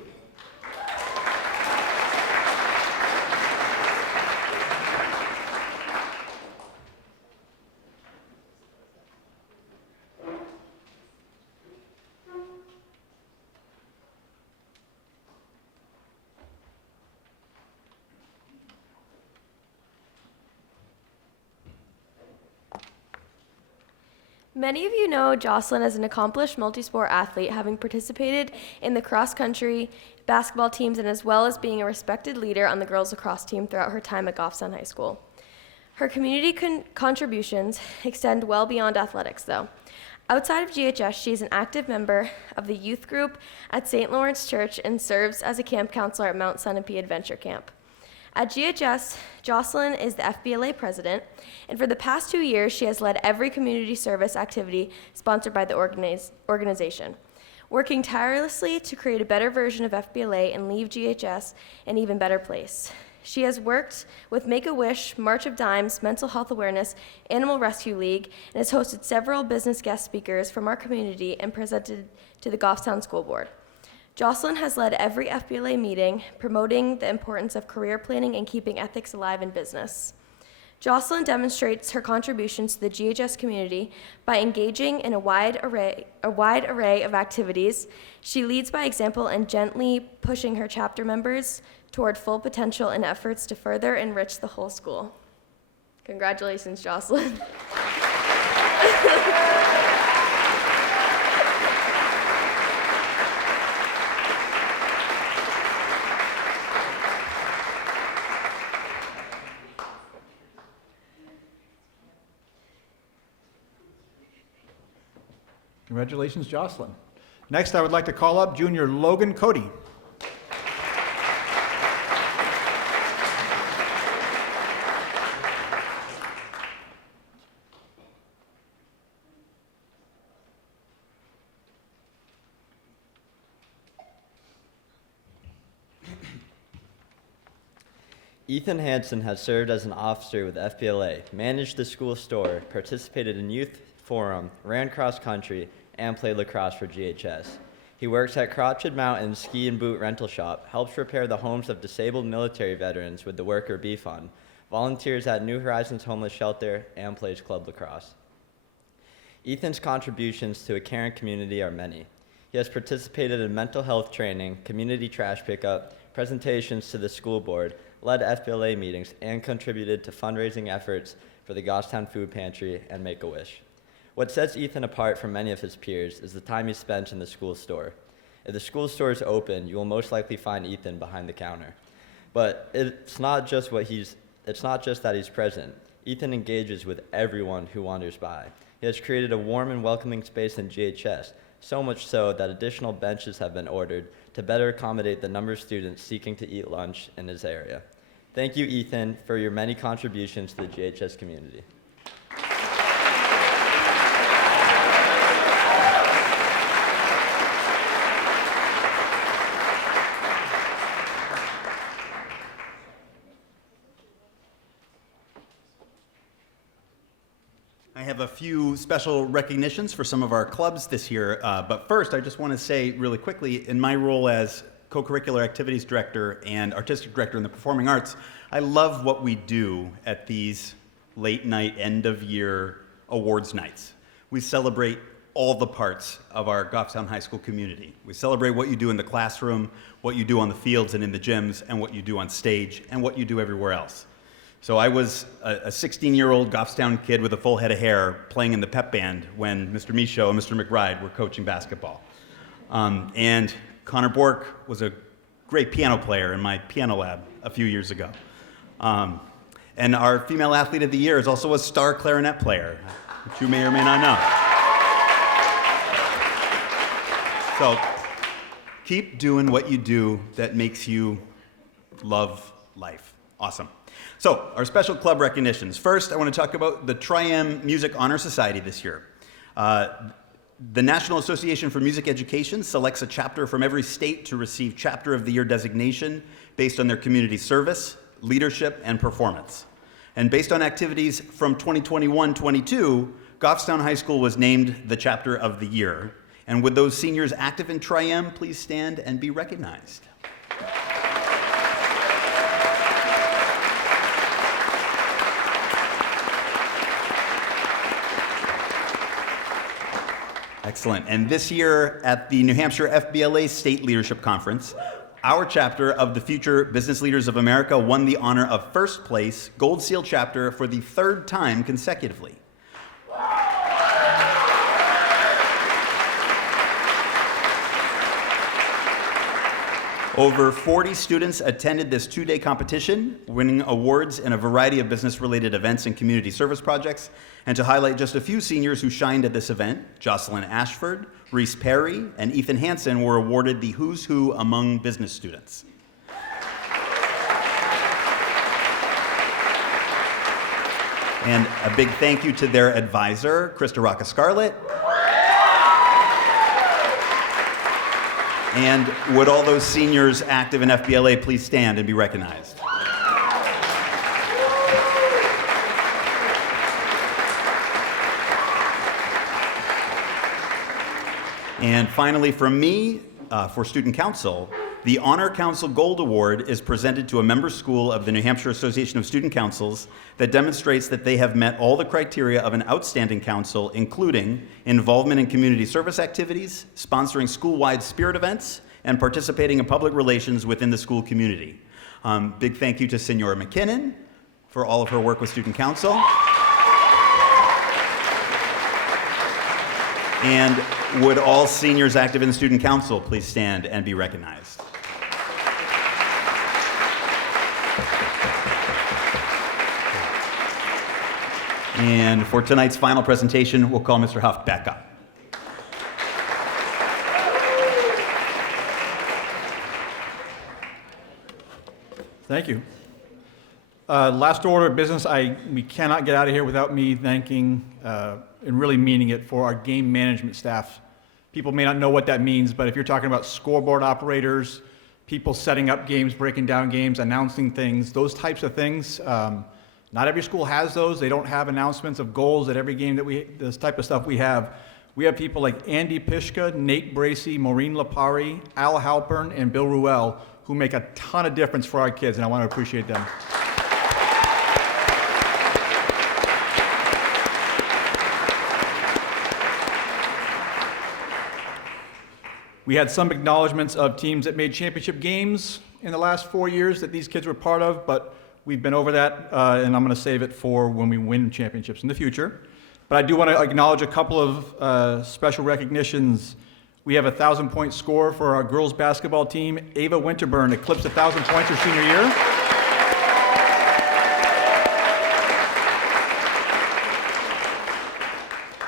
Many of you know Jocelyn as an accomplished multi-sport athlete, having participated in the cross-country basketball teams and as well as being a respected leader on the girls lacrosse team throughout her time at Goffstown High School. Her community contributions extend well beyond athletics, though. Outside of GHS, she is an active member of the youth group at St. Lawrence Church and serves as a camp counselor at Mount Sunapee Adventure Camp. At GHS, Jocelyn is the FBLA president, and for the past 2 years, she has led every community service activity sponsored by the organization, working tirelessly to create a better version of FBLA and leave GHS an even better place. She has worked with Make-A-Wish, March of Dimes, Mental Health Awareness, Animal Rescue League, and has hosted several business guest speakers from our community and presented to the Goffstown School Board. Jocelyn has led every FBLA meeting, promoting the importance of career planning and keeping ethics alive in business. Jocelyn demonstrates her contributions to the GHS community by engaging in a wide array of activities. She leads by example and gently pushing her chapter members toward full potential in efforts to further enrich the whole school. Congratulations, Jocelyn. Congratulations, Jocelyn. Next, I would like to call up Junior Logan Cody. Ethan Hansen has served as an officer with FBLA, managed the school store, participated in youth forum, ran cross country, and played lacrosse for GHS. He works at Crotched Mountain Ski and Boot Rental Shop, helps repair the homes of disabled military veterans with the Worker Bee Fund, volunteers at New Horizons Homeless Shelter, and plays club lacrosse. Ethan's contributions to a caring community are many. He has participated in mental health training, community trash pickup, presentations to the school board, led FBLA meetings, and contributed to fundraising efforts for the Goffstown Food Pantry and Make-A-Wish. What sets Ethan apart from many of his peers is the time he spends in the school store. If the school store is open, you will most likely find Ethan behind the counter. But it's not just that he's present. Ethan engages with everyone who wanders by. He has created a warm and welcoming space in GHS, so much so that additional benches have been ordered to better accommodate the number of students seeking to eat lunch in his area. Thank you, Ethan, for your many contributions to the GHS community. I have a few special recognitions for some of our clubs this year, but first I just want to say really quickly, in my role as co-curricular activities director and artistic director in the performing arts, I love what we do at these late night, end of year awards nights. We celebrate all the parts of our Goffstown High School community. We celebrate what you do in the classroom, what you do on the fields and in the gyms, and what you do on stage, and what you do everywhere else. So I was a 16-year-old Goffstown kid with a full head of hair playing in the pep band when Mr. Michaud and Mr. McBride were coaching basketball. And Connor Bork was a great piano player in my piano lab a few years ago. And our female athlete of the year is also a star clarinet player, which you may or may not know. So keep doing what you do that makes you love life. Awesome. So, our special club recognitions. First, I want to talk about the Tri-M Music Honor Society this year. The National Association for Music Education selects a chapter from every state to receive Chapter of the Year designation based on their community service, leadership, and performance. And based on activities from 2021-22, Goffstown High School was named the Chapter of the Year. And with those seniors active in Tri-M, please stand and be recognized. Excellent. And this year at the New Hampshire FBLA State Leadership Conference, our chapter of the Future Business Leaders of America won the honor of first place Gold Seal chapter for the third time consecutively. Over 40 students attended this two-day competition, winning awards in a variety of business-related events and community service projects. And to highlight just a few seniors who shined at this event, Jocelyn Ashford, Reese Perry, and Ethan Hansen were awarded the Who's Who among business students. And a big thank you to their advisor, Krista Rocca-Scarlett. And would all those seniors active in FBLA please stand and be recognized? And finally, from me, for Student Council, the Honor Council Gold Award is presented to a member school of the New Hampshire Association of Student Councils that demonstrates that they have met all the criteria of an outstanding council, including involvement in community service activities, sponsoring school-wide spirit events, and participating in public relations within the school community. Big thank you to Senora McKinnon for all of her work with Student Council. And would all seniors active in the Student Council please stand and be recognized? And for tonight's final presentation, we'll call Mr. Huff back up. Thank you. Last order of business, we cannot get out of here without me thanking and really meaning it for our game management staff. People may not know what that means, but if you're talking about scoreboard operators, people setting up games, breaking down games, announcing things, those types of things, Not every school has those. They don't have announcements of goals at every game that this type of stuff we have. We have people like Andy Pishka, Nate Bracey, Maureen Lapari, Al Halpern, and Bill Ruel, who make a ton of difference for our kids, and I want to appreciate them. We had some acknowledgments of teams that made championship games in the last 4 years that these kids were part of, but we've been over that, and I'm going to save it for when we win championships in the future. But I do want to acknowledge a couple of special recognitions. We have a 1,000-point score for our girls basketball team. Ava Winterburn eclipsed 1,000 points her senior year.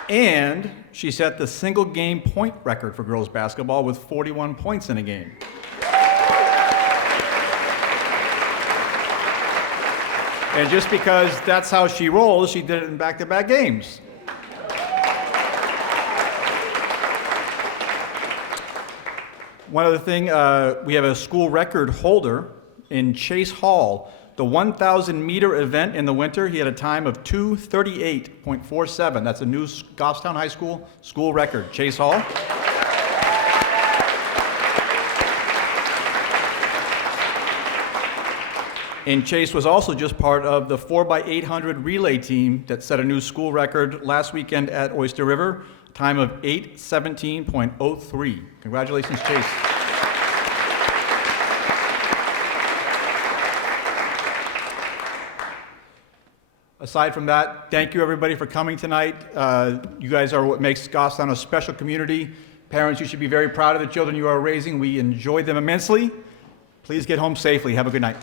And she set the single game point record for girls basketball with 41 points in a game. And just because that's how she rolls, she did it in back-to-back games. One other thing, we have a school record holder in Chase Hall. The 1,000-meter event in the winter, he had a time of 2:38.47. That's a new Goffstown High School school record. Chase Hall. And Chase was also just part of the 4x800 relay team that set a new school record last weekend at Oyster River, time of 8:17.03. Congratulations, Chase. Aside from that, thank you everybody for coming tonight. You guys are what makes Goffstown a special community. Parents, you should be very proud of the children you are raising. We enjoy them immensely. Please get home safely. Have a good night.